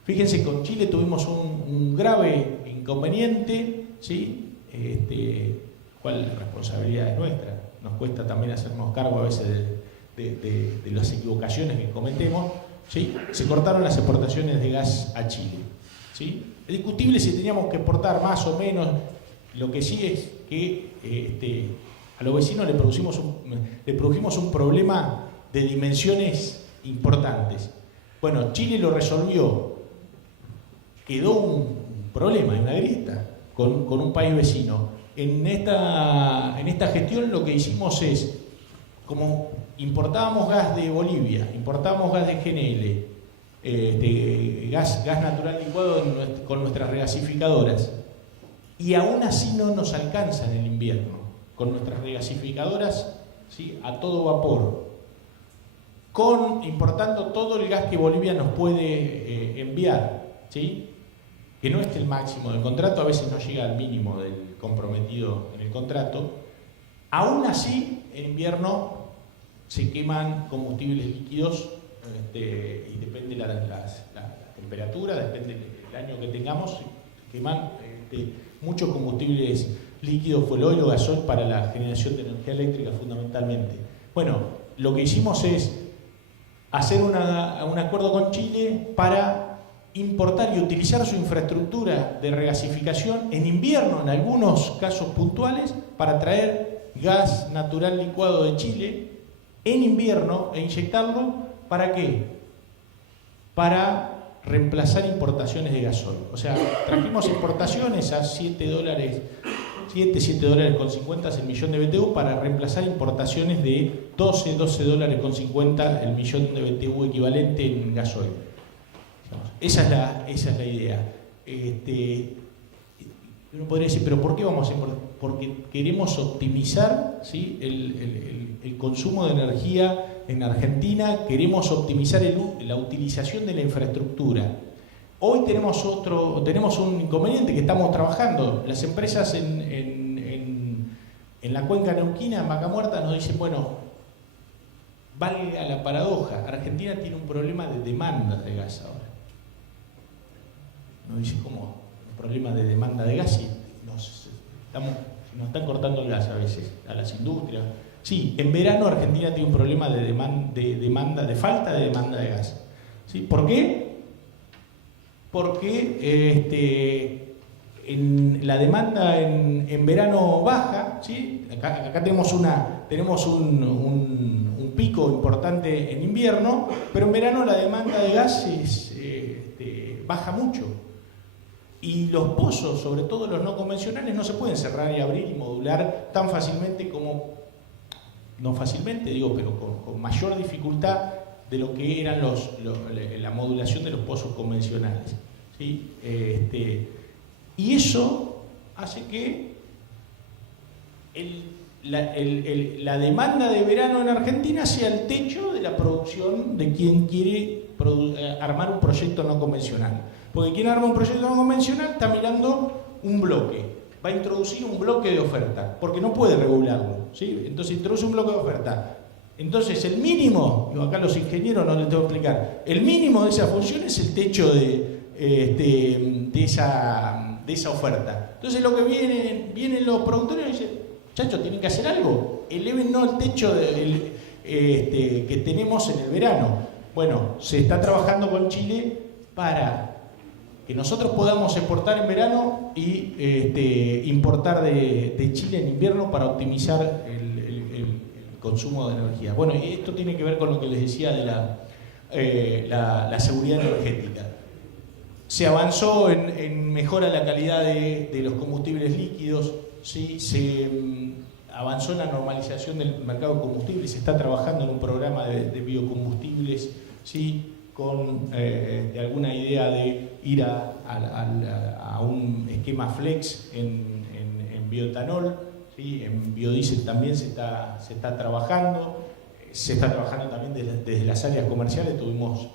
Fíjense, con Chile tuvimos un grave inconveniente, ¿sí? ¿Cuál responsabilidad es nuestra? Nos cuesta también hacernos cargo a veces de las equivocaciones que cometemos, ¿sí? Se cortaron las exportaciones de gas a Chile, ¿sí? Es discutible si teníamos que exportar más o menos. Lo que sí es que a los vecinos le produjimos un problema de dimensiones importantes. Bueno, Chile lo resolvió. Quedó un problema, una grieta con un país vecino. En esta gestión lo que hicimos es, como importábamos gas de Bolivia, importábamos gas de GNL, gas natural licuado con nuestras regasificadoras, y aún así no nos alcanza en el invierno, con nuestras regasificadoras, ¿sí?, a todo vapor, importando todo el gas que Bolivia nos puede enviar, ¿sí?, que no es el máximo del contrato, a veces no llega al mínimo del comprometido en el contrato. Aún así, en invierno se queman combustibles líquidos, y depende la temperatura, depende del año que tengamos, queman muchos combustibles líquidos, fueloil o gasoil, para la generación de energía eléctrica fundamentalmente. Bueno, lo que hicimos es hacer un acuerdo con Chile para importar y utilizar su infraestructura de regasificación en invierno, en algunos casos puntuales, para traer gas natural licuado de Chile en invierno e inyectarlo. ¿Para qué? Para reemplazar importaciones de gasoil. O sea, trajimos importaciones a $7 con 50 el millón de BTU, para reemplazar importaciones de $12 con 50 el millón de BTU equivalente en gasoil. Esa es la idea. Uno podría decir, ¿pero por qué vamos a importar? Porque queremos optimizar, ¿sí?, el consumo de energía en Argentina, queremos optimizar la utilización de la infraestructura. Hoy tenemos un inconveniente que estamos trabajando. Las empresas en la cuenca neuquina, en Vaca Muerta, nos dicen, bueno, valga la paradoja, Argentina tiene un problema de demanda de gas ahora. Nos dice, ¿cómo? Un problema de demanda de gas, y nos están cortando el gas a veces a las industrias. Sí, en verano Argentina tiene un problema de falta de demanda de gas. ¿Sí? ¿Por qué? Porque la demanda en verano baja, ¿sí? Acá tenemos un pico importante en invierno, pero en verano la demanda de gas baja mucho. Y los pozos, sobre todo los no convencionales, no se pueden cerrar y abrir y modular tan fácilmente como, no fácilmente digo, pero con mayor dificultad de lo que eran la modulación de los pozos convencionales, ¿sí? Y eso hace que la demanda de verano en Argentina sea el techo de la producción de quien quiere armar un proyecto no convencional. Porque quien arma un proyecto no convencional está mirando un bloque, va a introducir un bloque de oferta, porque no puede regularlo, ¿sí? Entonces introduce un bloque de oferta. Entonces el mínimo, acá los ingenieros no les tengo que explicar, el mínimo de esa función es el techo de esa oferta. Entonces lo que vienen los productores y dicen, muchachos, tienen que hacer algo, elevennos el techo que tenemos en el verano. Bueno, se está trabajando con Chile para que nosotros podamos exportar en verano y importar de Chile en invierno para optimizar el consumo de energía. Bueno, esto tiene que ver con lo que les decía de la seguridad energética. Se avanzó en mejora la calidad de los combustibles líquidos, ¿sí? avanzó en la normalización del mercado de combustibles, se está trabajando en un programa de biocombustibles, ¿sí? Con de alguna idea de ir a un esquema flex en bioetanol, ¿sí? En biodiesel también se está trabajando. Se está trabajando también desde las áreas comerciales. Tuvimos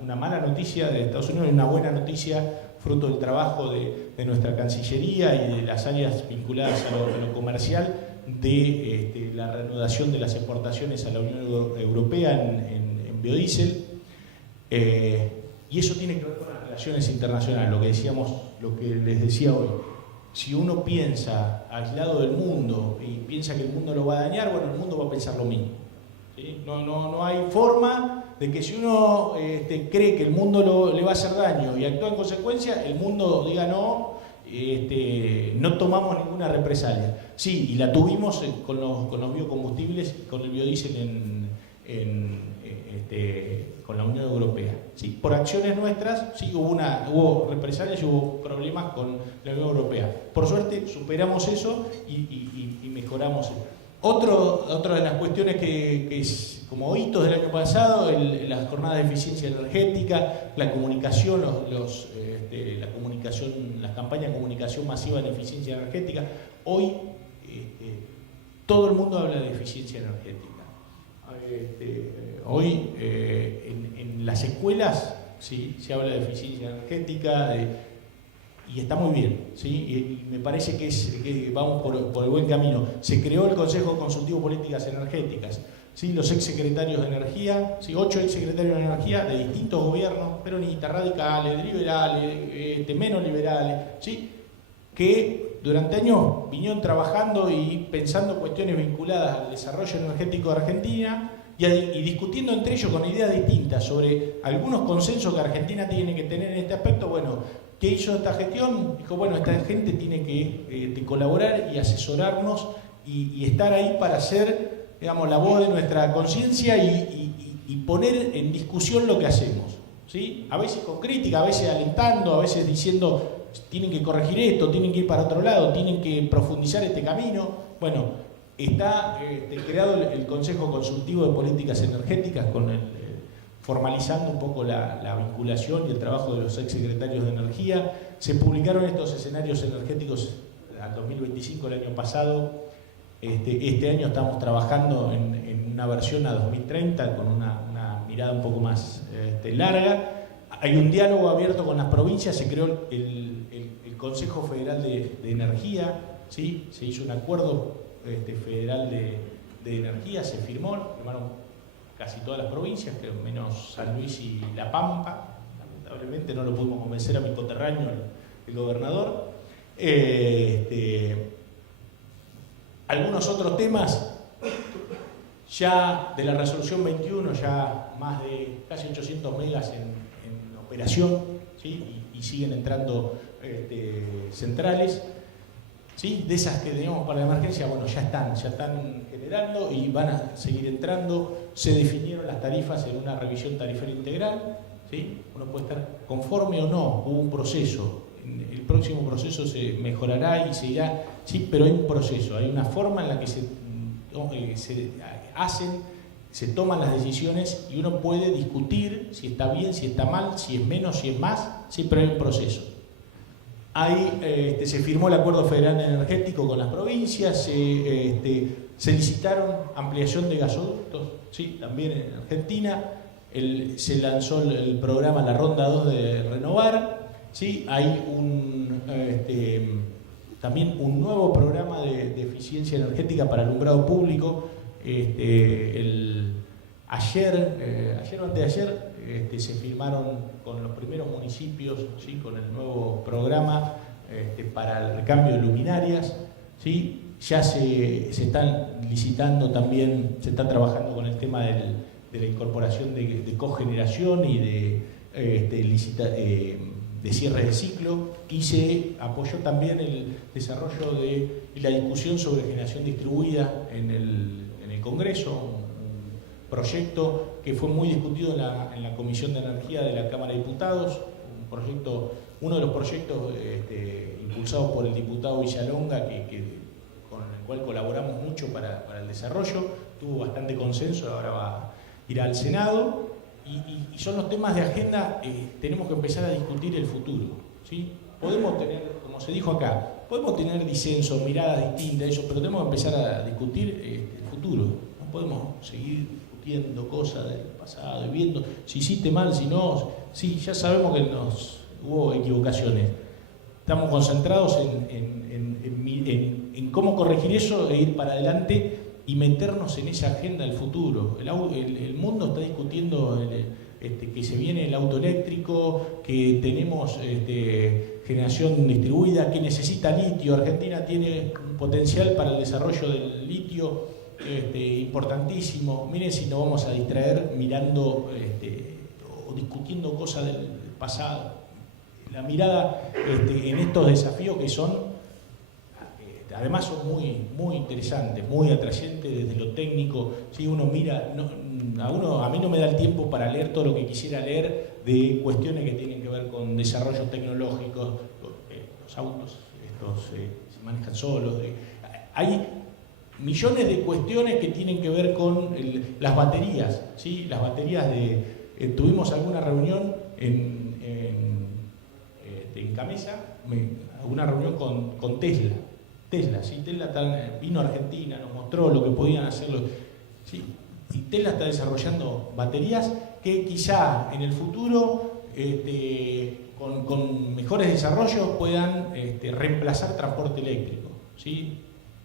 una mala noticia de Estados Unidos y una buena noticia fruto del trabajo de nuestra Cancillería y de las áreas vinculadas a lo comercial de la reanudación de las exportaciones a la Unión Europea en biodiesel. Y eso tiene que ver con las relaciones internacionales, lo que les decía hoy. Si uno piensa aislado del mundo y piensa que el mundo lo va a dañar, bueno, el mundo va a pensar lo mismo. ¿Sí? No hay forma de que si uno cree que el mundo le va a hacer daño y actúa en consecuencia, el mundo diga no, no tomamos ninguna represalia. Sí, y la tuvimos con los biocombustibles, con el biodiesel con la Unión Europea. ¿Sí? Por acciones nuestras, sí, hubo represalias y hubo problemas con la Unión Europea. Por suerte superamos eso y mejoramos eso. Otra de las cuestiones que es como hitos del año pasado, las jornadas de eficiencia energética, la comunicación, las campañas de comunicación masiva en eficiencia energética. Hoy todo el mundo habla de eficiencia energética. Hoy en las escuelas, ¿sí? Se habla de eficiencia energética y está muy bien, ¿sí? Y me parece que vamos por el buen camino. Se creó el Consejo Consultivo de Políticas Energéticas, ¿sí? Los exsecretarios de Energía, ¿sí? 8 exsecretarios de Energía de distintos gobiernos, peronistas, radicales, liberales, menos liberales, ¿sí? Que durante años vinieron trabajando y pensando cuestiones vinculadas al desarrollo energético de Argentina y discutiendo entre ellos con ideas distintas sobre algunos consensos que Argentina tiene que tener en este aspecto. Bueno, ¿qué hizo esta gestión? Dijo, bueno, esta gente tiene que colaborar y asesorarnos y estar ahí para hacer, digamos, la voz de nuestra conciencia y poner en discusión lo que hacemos, ¿sí? A veces con crítica, a veces alentando, a veces diciendo, tienen que corregir esto, tienen que ir para otro lado, tienen que profundizar este camino. Bueno, está creado el Consejo Consultivo de Políticas Energéticas formalizando un poco la vinculación y el trabajo de los exsecretarios de Energía. Se publicaron estos escenarios energéticos al 2025, el año pasado. Este año estamos trabajando en una versión a 2030 con una mirada un poco más larga. Hay un diálogo abierto con las provincias, se creó el Consejo Federal de Energía, ¿sí? Se hizo un acuerdo federal de energía, se firmaron casi todas las provincias, menos San Luis y La Pampa. Lamentablemente no lo pudimos convencer a mi coterráneo, el gobernador. Algunos otros temas, ya de la resolución 21, ya más de casi 800 megas en operación, ¿sí? y siguen entrando centrales. ¿Sí? De esas que teníamos para la emergencia, bueno, ya están generando y van a seguir entrando. Se definieron las tarifas en una revisión tarifaria integral, ¿sí? Uno puede estar conforme o no, hubo un proceso. El próximo proceso se mejorará y se irá, sí, pero hay un proceso, hay una forma en la que se toman las decisiones y uno puede discutir si está bien, si está mal, si es menos, si es más, sí, pero hay un proceso. Ahí se firmó el Acuerdo Federal Energético con las provincias, se licitaron ampliación de gasoductos, ¿sí? También en Argentina, se lanzó el programa La Ronda 2 de Renovar, ¿sí? Hay también un nuevo programa de eficiencia energética para alumbrado público. Ayer o antes de ayer se firmaron con los primeros municipios, ¿sí? Con el nuevo programa para el recambio de luminarias, ¿sí? Ya se están licitando también, se está trabajando con el tema de la incorporación de cogeneración y de cierres de ciclo, y se apoyó también el desarrollo y la discusión sobre generación distribuida en el Congreso, proyecto que fue muy discutido en la Comisión de Energía de la Cámara de Diputados, uno de los proyectos impulsados por el diputado Villalonga, con el cual colaboramos mucho para el desarrollo, tuvo bastante consenso, ahora va a ir al Senado, y son los temas de agenda. Tenemos que empezar a discutir el futuro, ¿sí? Podemos tener, como se dijo acá, podemos tener disensos, miradas distintas, eso, pero tenemos que empezar a discutir el futuro. No podemos seguir discutiendo cosas del pasado y viendo si hiciste mal, si no. Sí, ya sabemos que hubo equivocaciones. Estamos concentrados en cómo corregir eso e ir para adelante y meternos en esa agenda del futuro. El mundo está discutiendo que se viene el auto eléctrico, que tenemos generación distribuida, que necesita litio. Argentina tiene un potencial para el desarrollo del litio importantísimo. Miren si nos vamos a distraer mirando o discutiendo cosas del pasado. La mirada en estos desafíos que son, además son muy interesantes, muy atrayentes desde lo técnico. ¿Sí? Uno mira, a mí no me da el tiempo para leer todo lo que quisiera leer de cuestiones que tienen que ver con desarrollo tecnológico. Los autos se manejan solos. Hay millones de cuestiones que tienen que ver con las baterías. ¿Sí? Las baterías tuvimos alguna reunión en Camesa, alguna reunión con Tesla. ¿Sí? Tesla vino a Argentina, nos mostró lo que podían hacer. ¿Sí? Y Tesla está desarrollando baterías que quizá en el futuro, con mejores desarrollos, puedan reemplazar transporte eléctrico. ¿Sí?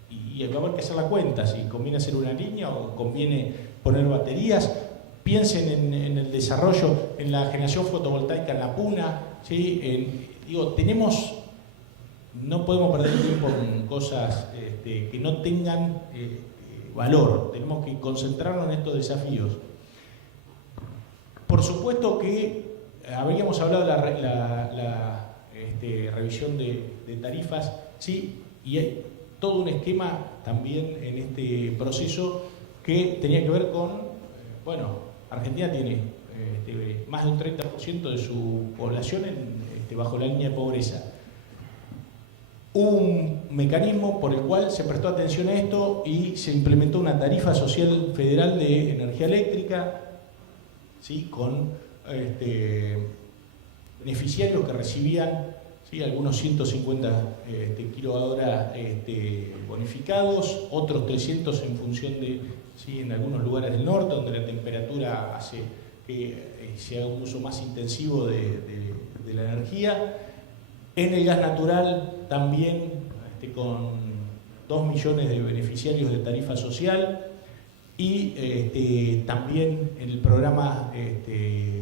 Y va a haber que hacer la cuenta, si conviene hacer una línea o conviene poner baterías. Piensen en el desarrollo, en la generación fotovoltaica en la Puna. ¿Sí? No podemos perder tiempo en cosas que no tengan valor. Tenemos que concentrarnos en estos desafíos. Por supuesto que habríamos hablado de la revisión de tarifas, ¿sí? Y hay todo un esquema también en este proceso que tenía que ver con, Argentina tiene más de un 30% de su población bajo la línea de pobreza. Hubo un mecanismo por el cual se prestó atención a esto y se implementó una tarifa social federal de energía eléctrica, ¿sí? Con beneficiarios que recibían, ¿sí? Algunos 150 kWh bonificados, otros 300 en función de, ¿sí? En algunos lugares del norte donde la temperatura hace que se haga un uso más intensivo de la energía. En el gas natural también, con 2 millones de beneficiarios de tarifa social, y también en el programa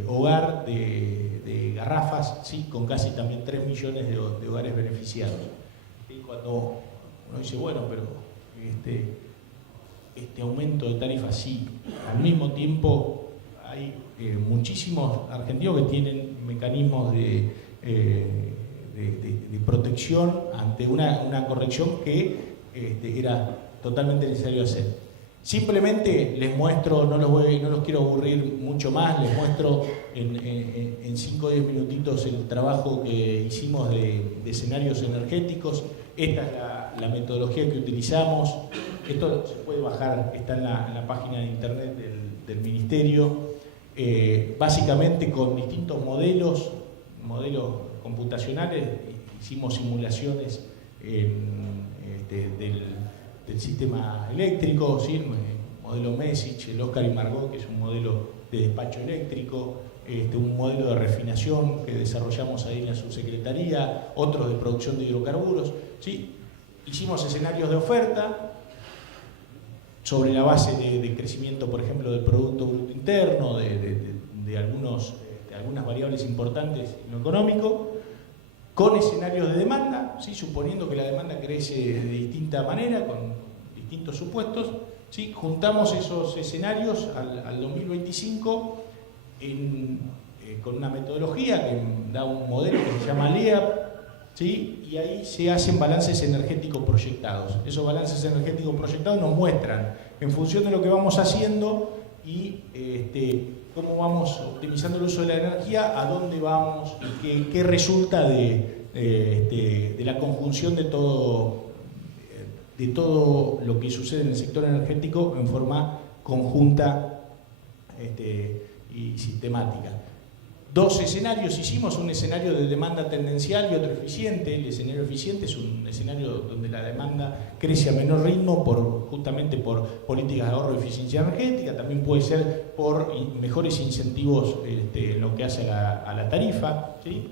hogar de garrafas, ¿sí? Con casi también 3 millones de hogares beneficiados. Y cuando uno dice, bueno, pero este aumento de tarifas, sí, al mismo tiempo hay muchísimos argentinos que tienen mecanismos de protección ante una corrección que era totalmente necesario hacer. Simplemente les muestro, no los quiero aburrir mucho más, les muestro en 5 o 10 minutitos el trabajo que hicimos de escenarios energéticos. Esta es la metodología que utilizamos. Esto se puede bajar, está en la página de internet del Ministerio. Básicamente con distintos modelos computacionales, hicimos simulaciones del sistema eléctrico, ¿sí? El modelo Message, el Oscar y Margot, que es un modelo de despacho eléctrico, un modelo de refinación que desarrollamos ahí en la subsecretaría, otros de producción de hidrocarburos, ¿sí? Hicimos escenarios de oferta sobre la base de crecimiento, por ejemplo, del Producto Bruto Interno, de algunas variables importantes en lo económico, con escenarios de demanda, ¿sí? Suponiendo que la demanda crece de distinta manera, con distintos supuestos, ¿sí? Juntamos esos escenarios al 2025 con una metodología que da un modelo que se llama LEAP, ¿sí? Y ahí se hacen balances energéticos proyectados. Esos balances energéticos proyectados nos muestran, en función de lo que vamos haciendo y cómo vamos optimizando el uso de la energía, a dónde vamos y qué resulta de la conjunción de de todo lo que sucede en el sector energético en forma conjunta y sistemática. Dos escenarios hicimos, un escenario de demanda tendencial y otro eficiente. El escenario eficiente es un escenario donde la demanda crece a menor ritmo justamente por políticas de ahorro y eficiencia energética, también puede ser por mejores incentivos en lo que hace a la tarifa, ¿sí?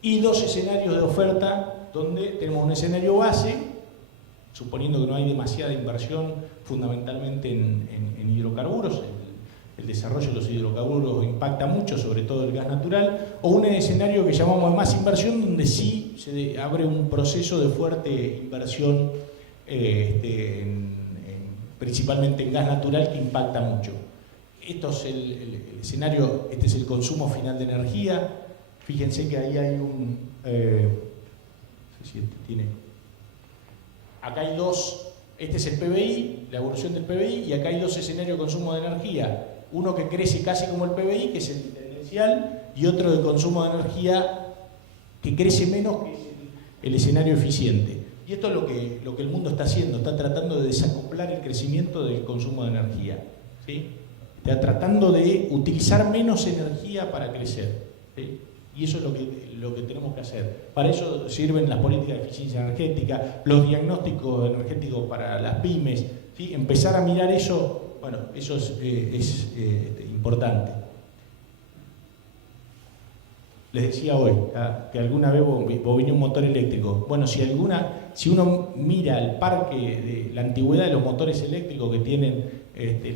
Y dos escenarios de oferta donde tenemos un escenario base, suponiendo que no hay demasiada inversión fundamentalmente en hidrocarburos. El desarrollo de los hidrocarburos impacta mucho, sobre todo el gas natural, o un escenario que llamamos de más inversión, donde sí se abre un proceso de fuerte inversión, principalmente en gas natural, que impacta mucho. Esto es el escenario, este es el consumo final de energía. Fíjense que ahí hay un... no sé si acá hay dos, este es el PBI, la evolución del PBI, y acá hay dos escenarios de consumo de energía. Uno que crece casi como el PBI, que es el tendencial, y otro de consumo de energía que crece menos, que es el escenario eficiente. Y esto es lo que el mundo está haciendo, está tratando de desacoplar el crecimiento del consumo de energía, ¿sí? Está tratando de utilizar menos energía para crecer, ¿sí? Y eso es lo que tenemos que hacer. Para eso sirven las políticas de eficiencia energética, los diagnósticos energéticos para las pymes, ¿sí? Empezar a mirar eso. Bueno, eso es importante. Les decía hoy que alguna vez venía un motor eléctrico. Bueno, si uno mira el parque de la antigüedad de los motores eléctricos que tienen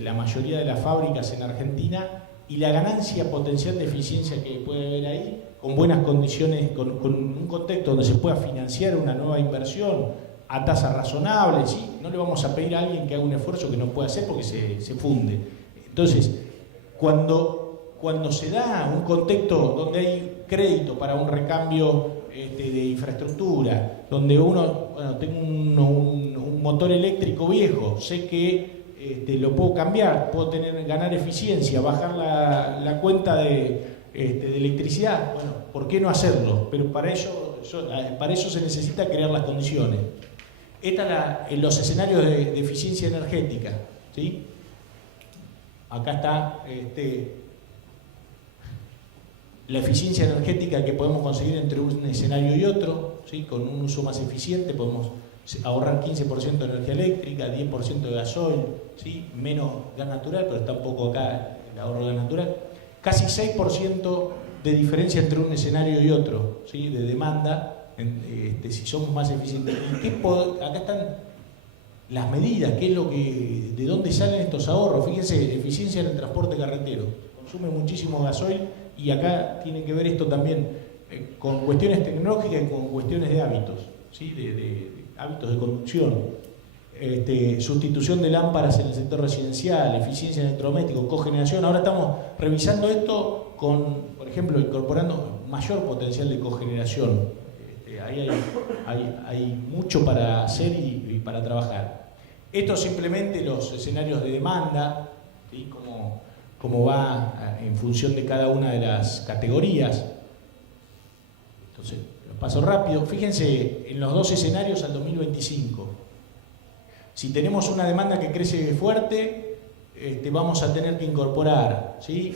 la mayoría de las fábricas en Argentina y la ganancia potencial de eficiencia que puede haber ahí, con buenas condiciones, con un contexto donde se pueda financiar una nueva inversión a tasas razonables, ¿sí? No le vamos a pedir a alguien que haga un esfuerzo que no puede hacer porque se funde. Entonces, cuando se da un contexto donde hay crédito para un recambio de infraestructura, donde tengo un motor eléctrico viejo, sé que lo puedo cambiar, puedo ganar eficiencia, bajar la cuenta de electricidad, bueno, ¿por qué no hacerlo? Pero para eso se necesita crear las condiciones. En los escenarios de eficiencia energética, ¿sí? Acá está la eficiencia energética que podemos conseguir entre un escenario y otro, ¿sí? Con un uso más eficiente podemos ahorrar 15% de energía eléctrica, 10% de gasoil, ¿sí? Menos gas natural, pero tampoco acá el ahorro de gas natural. Casi 6% de diferencia entre un escenario y otro, ¿sí? De demanda. Si somos más eficientes. Acá están las medidas, de dónde salen estos ahorros. Fíjense, eficiencia en el transporte carretero. Consume muchísimo gasoil y acá tiene que ver esto también con cuestiones tecnológicas y con cuestiones de hábitos, ¿sí? De hábitos de conducción. Sustitución de lámparas en el sector residencial, eficiencia en electrodomésticos, cogeneración. Ahora estamos revisando esto por ejemplo, incorporando mayor potencial de cogeneración. Ahí hay mucho para hacer y para trabajar. Esto simplemente los escenarios de demanda, ¿sí? Cómo va en función de cada una de las categorías. Entonces, lo paso rápido. Fíjense en los dos escenarios al 2025. Si tenemos una demanda que crece fuerte, vamos a tener que incorporar, ¿sí?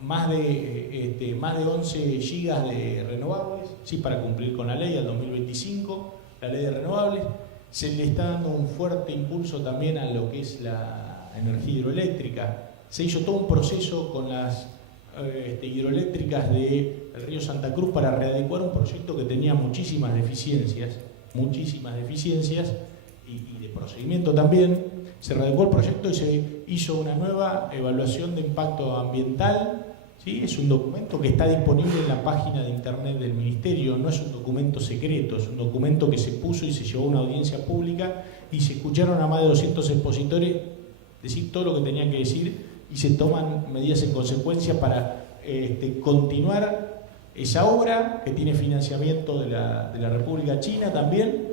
Más de 11 gigas de renovables, ¿sí? Para cumplir con la ley al 2025, la ley de renovables. Se le está dando un fuerte impulso también a lo que es la energía hidroeléctrica. Se hizo todo un proceso con las hidroeléctricas del río Santa Cruz para readecuar un proyecto que tenía muchísimas deficiencias y de procedimiento también. Se readecuó el proyecto y se hizo una nueva evaluación de impacto ambiental, ¿sí? Es un documento que está disponible en la página de internet del Ministerio, no es un documento secreto, es un documento que se puso y se llevó a una audiencia pública y se escucharon a más de 200 expositores decir todo lo que tenían que decir y se toman medidas en consecuencia para continuar esa obra que tiene financiamiento de la República China también.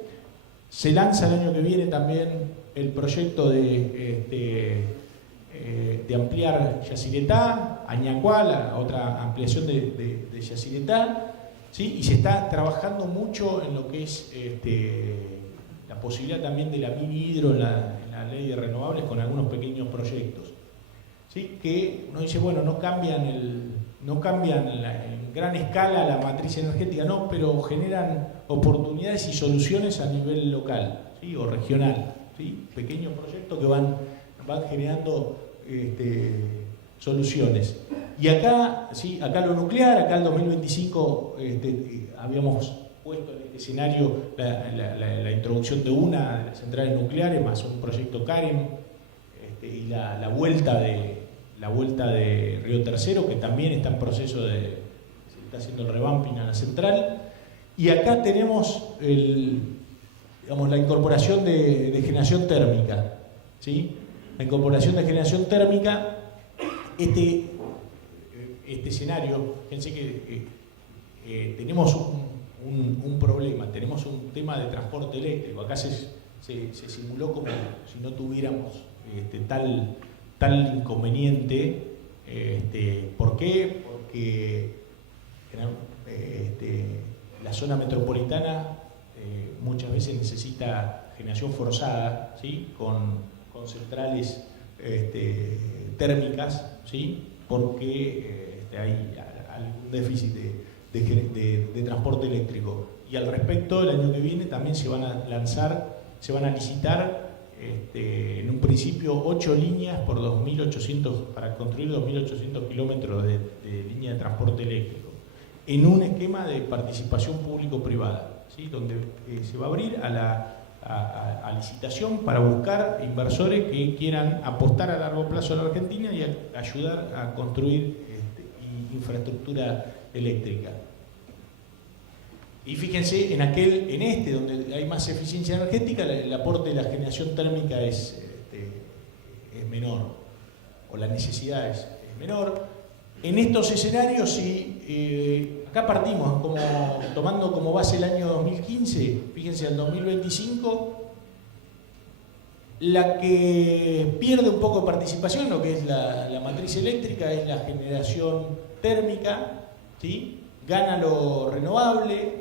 Se lanza el año que viene también el proyecto de ampliar Yacyretá, Añacuá, la otra ampliación de Yacyretá, ¿sí? Y se está trabajando mucho en lo que es la posibilidad también de la mini hidro en la ley de renovables con algunos pequeños proyectos, ¿sí? Que uno dice, bueno, no cambian en gran escala la matriz energética, no, pero generan oportunidades y soluciones a nivel local, ¿sí? O regional, ¿sí? Pequeños proyectos que van generando soluciones. Y acá, ¿sí? Acá lo nuclear, acá el 2025 habíamos puesto en este escenario la introducción de una de las centrales nucleares más un proyecto CAREM y la vuelta de Río Tercero, que también está en proceso se está haciendo el revamping a la central. Y acá tenemos la incorporación de generación térmica, ¿sí? La incorporación de generación térmica, este escenario, fíjense que tenemos un problema, tenemos un tema de transporte eléctrico. Acá se simuló como si no tuviéramos tal inconveniente. ¿Por qué? Porque la zona metropolitana muchas veces necesita generación forzada, ¿sí? Con centrales térmicas, ¿sí? Porque hay algún déficit de transporte eléctrico. Y al respecto, el año que viene también se van a licitar en un principio 8 líneas por 2.800, para construir 2.800 kilómetros de línea de transporte eléctrico, en un esquema de participación público-privada, ¿sí? Donde se va a abrir a licitación para buscar inversores que quieran apostar a largo plazo a la Argentina y ayudar a construir infraestructura eléctrica. Y fíjense, en donde hay más eficiencia energética, el aporte de la generación térmica es menor, o la necesidad es menor. En estos escenarios, acá partimos tomando como base el año 2015, fíjense, al 2025, la que pierde un poco de participación, lo que es la matriz eléctrica, es la generación térmica, ¿sí? Gana lo renovable,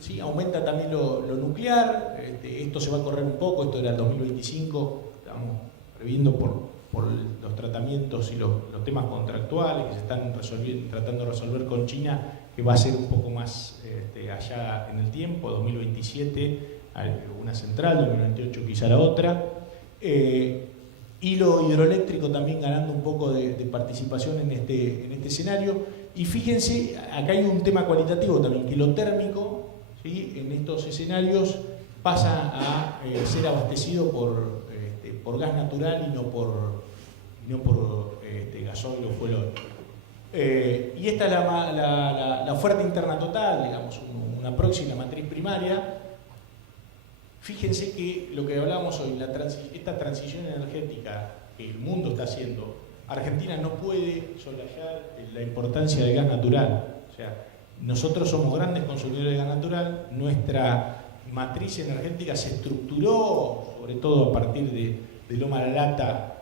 ¿sí? Aumenta también lo nuclear. Esto se va a correr un poco, esto era el 2025, estamos previendo por los tratamientos y los temas contractuales que se están tratando de resolver con China, que va a ser un poco más allá en el tiempo, 2027 una central, 2028 quizá la otra. Y lo hidroeléctrico también ganando un poco de participación en este escenario. Y fíjense, acá hay un tema cualitativo también, que lo térmico, ¿sí? En estos escenarios pasa a ser abastecido por gas natural y no por gasoil o fuel oil. Y esta es la oferta interna total, digamos, una próxima matriz primaria. Fíjense que lo que hablamos hoy, esta transición energética que el mundo está haciendo, Argentina no puede soslayar la importancia del gas natural. O sea, nosotros somos grandes consumidores de gas natural, nuestra matriz energética se estructuró, sobre todo a partir de Loma La Lata,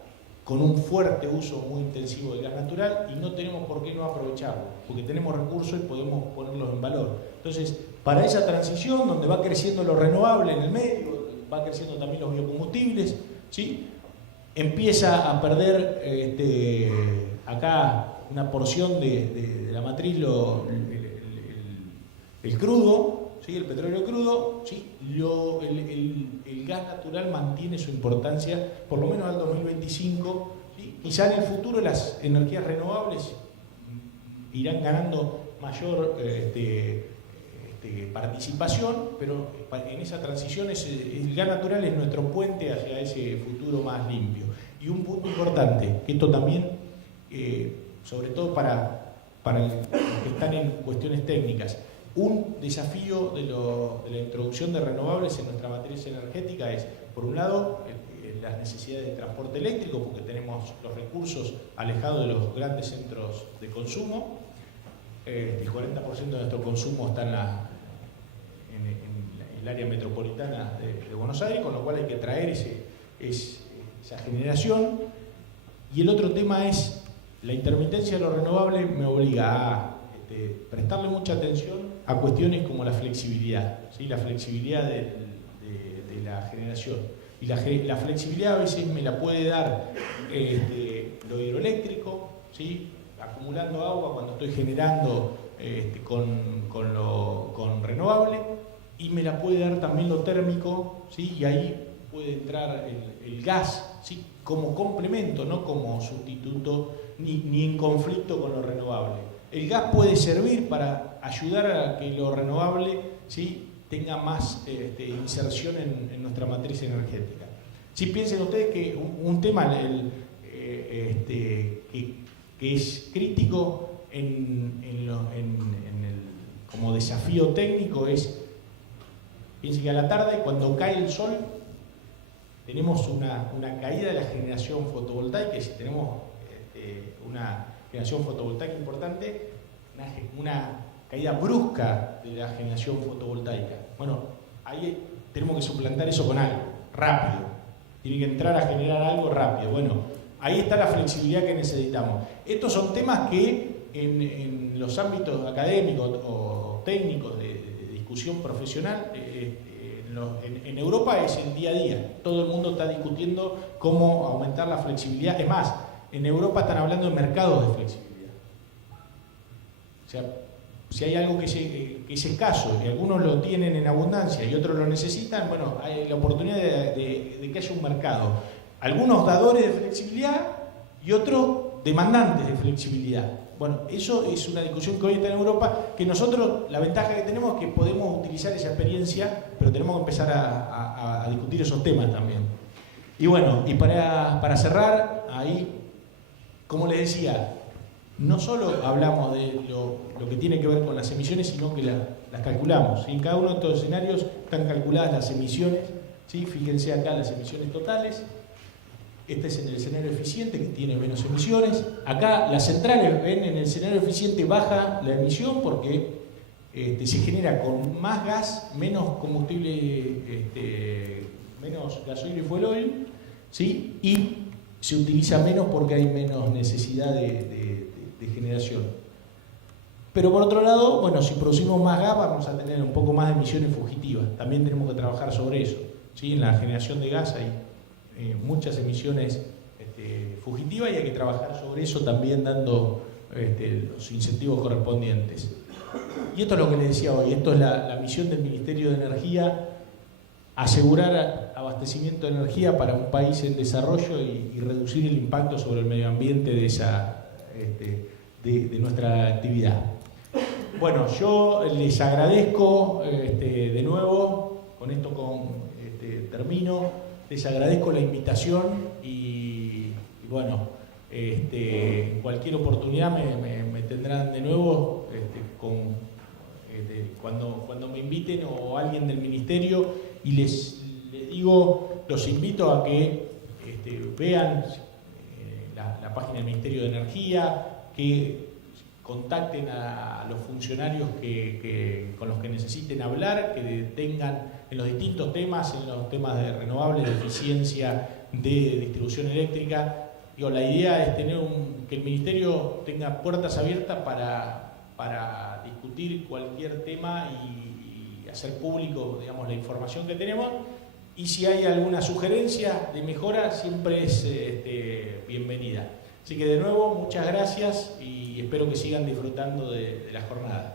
con un fuerte uso muy intensivo del gas natural, y no tenemos por qué no aprovecharlo, porque tenemos recursos y podemos ponerlos en valor. Entonces, para esa transición, donde va creciendo lo renovable en el medio, va creciendo también los biocombustibles, ¿sí? Empieza a perder acá una porción de la matriz, el crudo, ¿sí? El petróleo crudo, ¿sí? El gas natural mantiene su importancia, por lo menos al 2025, ¿sí? Quizá en el futuro las energías renovables irán ganando mayor participación, pero en esa transición el gas natural es nuestro puente hacia ese futuro más limpio. Y un punto importante, que esto también, sobre todo para los que están en cuestiones técnicas, un desafío de la introducción de renovables en nuestra matriz energética es, por un lado, las necesidades de transporte eléctrico, porque tenemos los recursos alejados de los grandes centros de consumo. El 40% de nuestro consumo está en el área metropolitana de Buenos Aires, con lo cual hay que traer esa generación. Y el otro tema es la intermitencia de lo renovable. Me obliga a prestarle mucha atención a cuestiones como la flexibilidad, ¿sí? La flexibilidad de la generación. Y la flexibilidad a veces me la puede dar lo hidroeléctrico, ¿sí? Acumulando agua cuando estoy generando con renovable, y me la puede dar también lo térmico, ¿sí? Y ahí puede entrar el gas, ¿sí? Como complemento, no como sustituto ni en conflicto con lo renovable. El gas puede servir para ayudar a que lo renovable, ¿sí? Tenga más inserción en nuestra matriz energética. Si piensen ustedes que un tema que es crítico como desafío técnico es, piensen que a la tarde, cuando cae el sol, tenemos una caída de la generación fotovoltaica, y si tenemos una generación fotovoltaica importante, una caída brusca de la generación fotovoltaica. Bueno, ahí tenemos que suplantar eso con algo, rápido. Tiene que entrar a generar algo rápido. Bueno, ahí está la flexibilidad que necesitamos. Estos son temas que en los ámbitos académicos o técnicos de discusión profesional, en Europa es el día a día. Todo el mundo está discutiendo cómo aumentar la flexibilidad. Es más, en Europa están hablando de mercados de flexibilidad. O sea, si hay algo que es escaso y algunos lo tienen en abundancia y otros lo necesitan, bueno, hay la oportunidad de que haya un mercado. Algunos dadores de flexibilidad y otros demandantes de flexibilidad. Bueno, eso es una discusión que hoy está en Europa, que nosotros, la ventaja que tenemos es que podemos utilizar esa experiencia, pero tenemos que empezar a discutir esos temas también. Y bueno, y para cerrar, ahí, como les decía, no solo hablamos de lo que tiene que ver con las emisiones, sino que las calculamos. ¿Sí? En cada uno de estos escenarios están calculadas las emisiones, ¿sí? Fíjense acá las emisiones totales. Este es en el escenario eficiente, que tiene menos emisiones. Acá las centrales, ven, en el escenario eficiente baja la emisión porque se genera con más gas, menos combustible, menos gasoil y fuel oil, ¿sí? Y se utiliza menos porque hay menos necesidad de generación. Pero por otro lado, bueno, si producimos más gas vamos a tener un poco más de emisiones fugitivas. También tenemos que trabajar sobre eso, ¿sí? En la generación de gas hay muchas emisiones fugitivas y hay que trabajar sobre eso también dando los incentivos correspondientes. Y esto es lo que les decía hoy, esto es la misión del Ministerio de Energía: asegurar abastecimiento de energía para un país en desarrollo y reducir el impacto sobre el medio ambiente de nuestra actividad. Bueno, yo les agradezco de nuevo, con esto termino. Les agradezco la invitación y bueno, en cualquier oportunidad me tendrán de nuevo cuando me inviten o alguien del Ministerio, y les digo, los invito a que vean la página del Ministerio de Energía, que contacten a los funcionarios con los que necesiten hablar, que tengan en los distintos temas, en los temas de renovables, de eficiencia, de distribución eléctrica. Digo, la idea es tener que el Ministerio tenga puertas abiertas para discutir cualquier tema y hacer público, digamos, la información que tenemos. Y si hay alguna sugerencia de mejora, siempre es bienvenida. Así que de nuevo, muchas gracias y espero que sigan disfrutando de la jornada.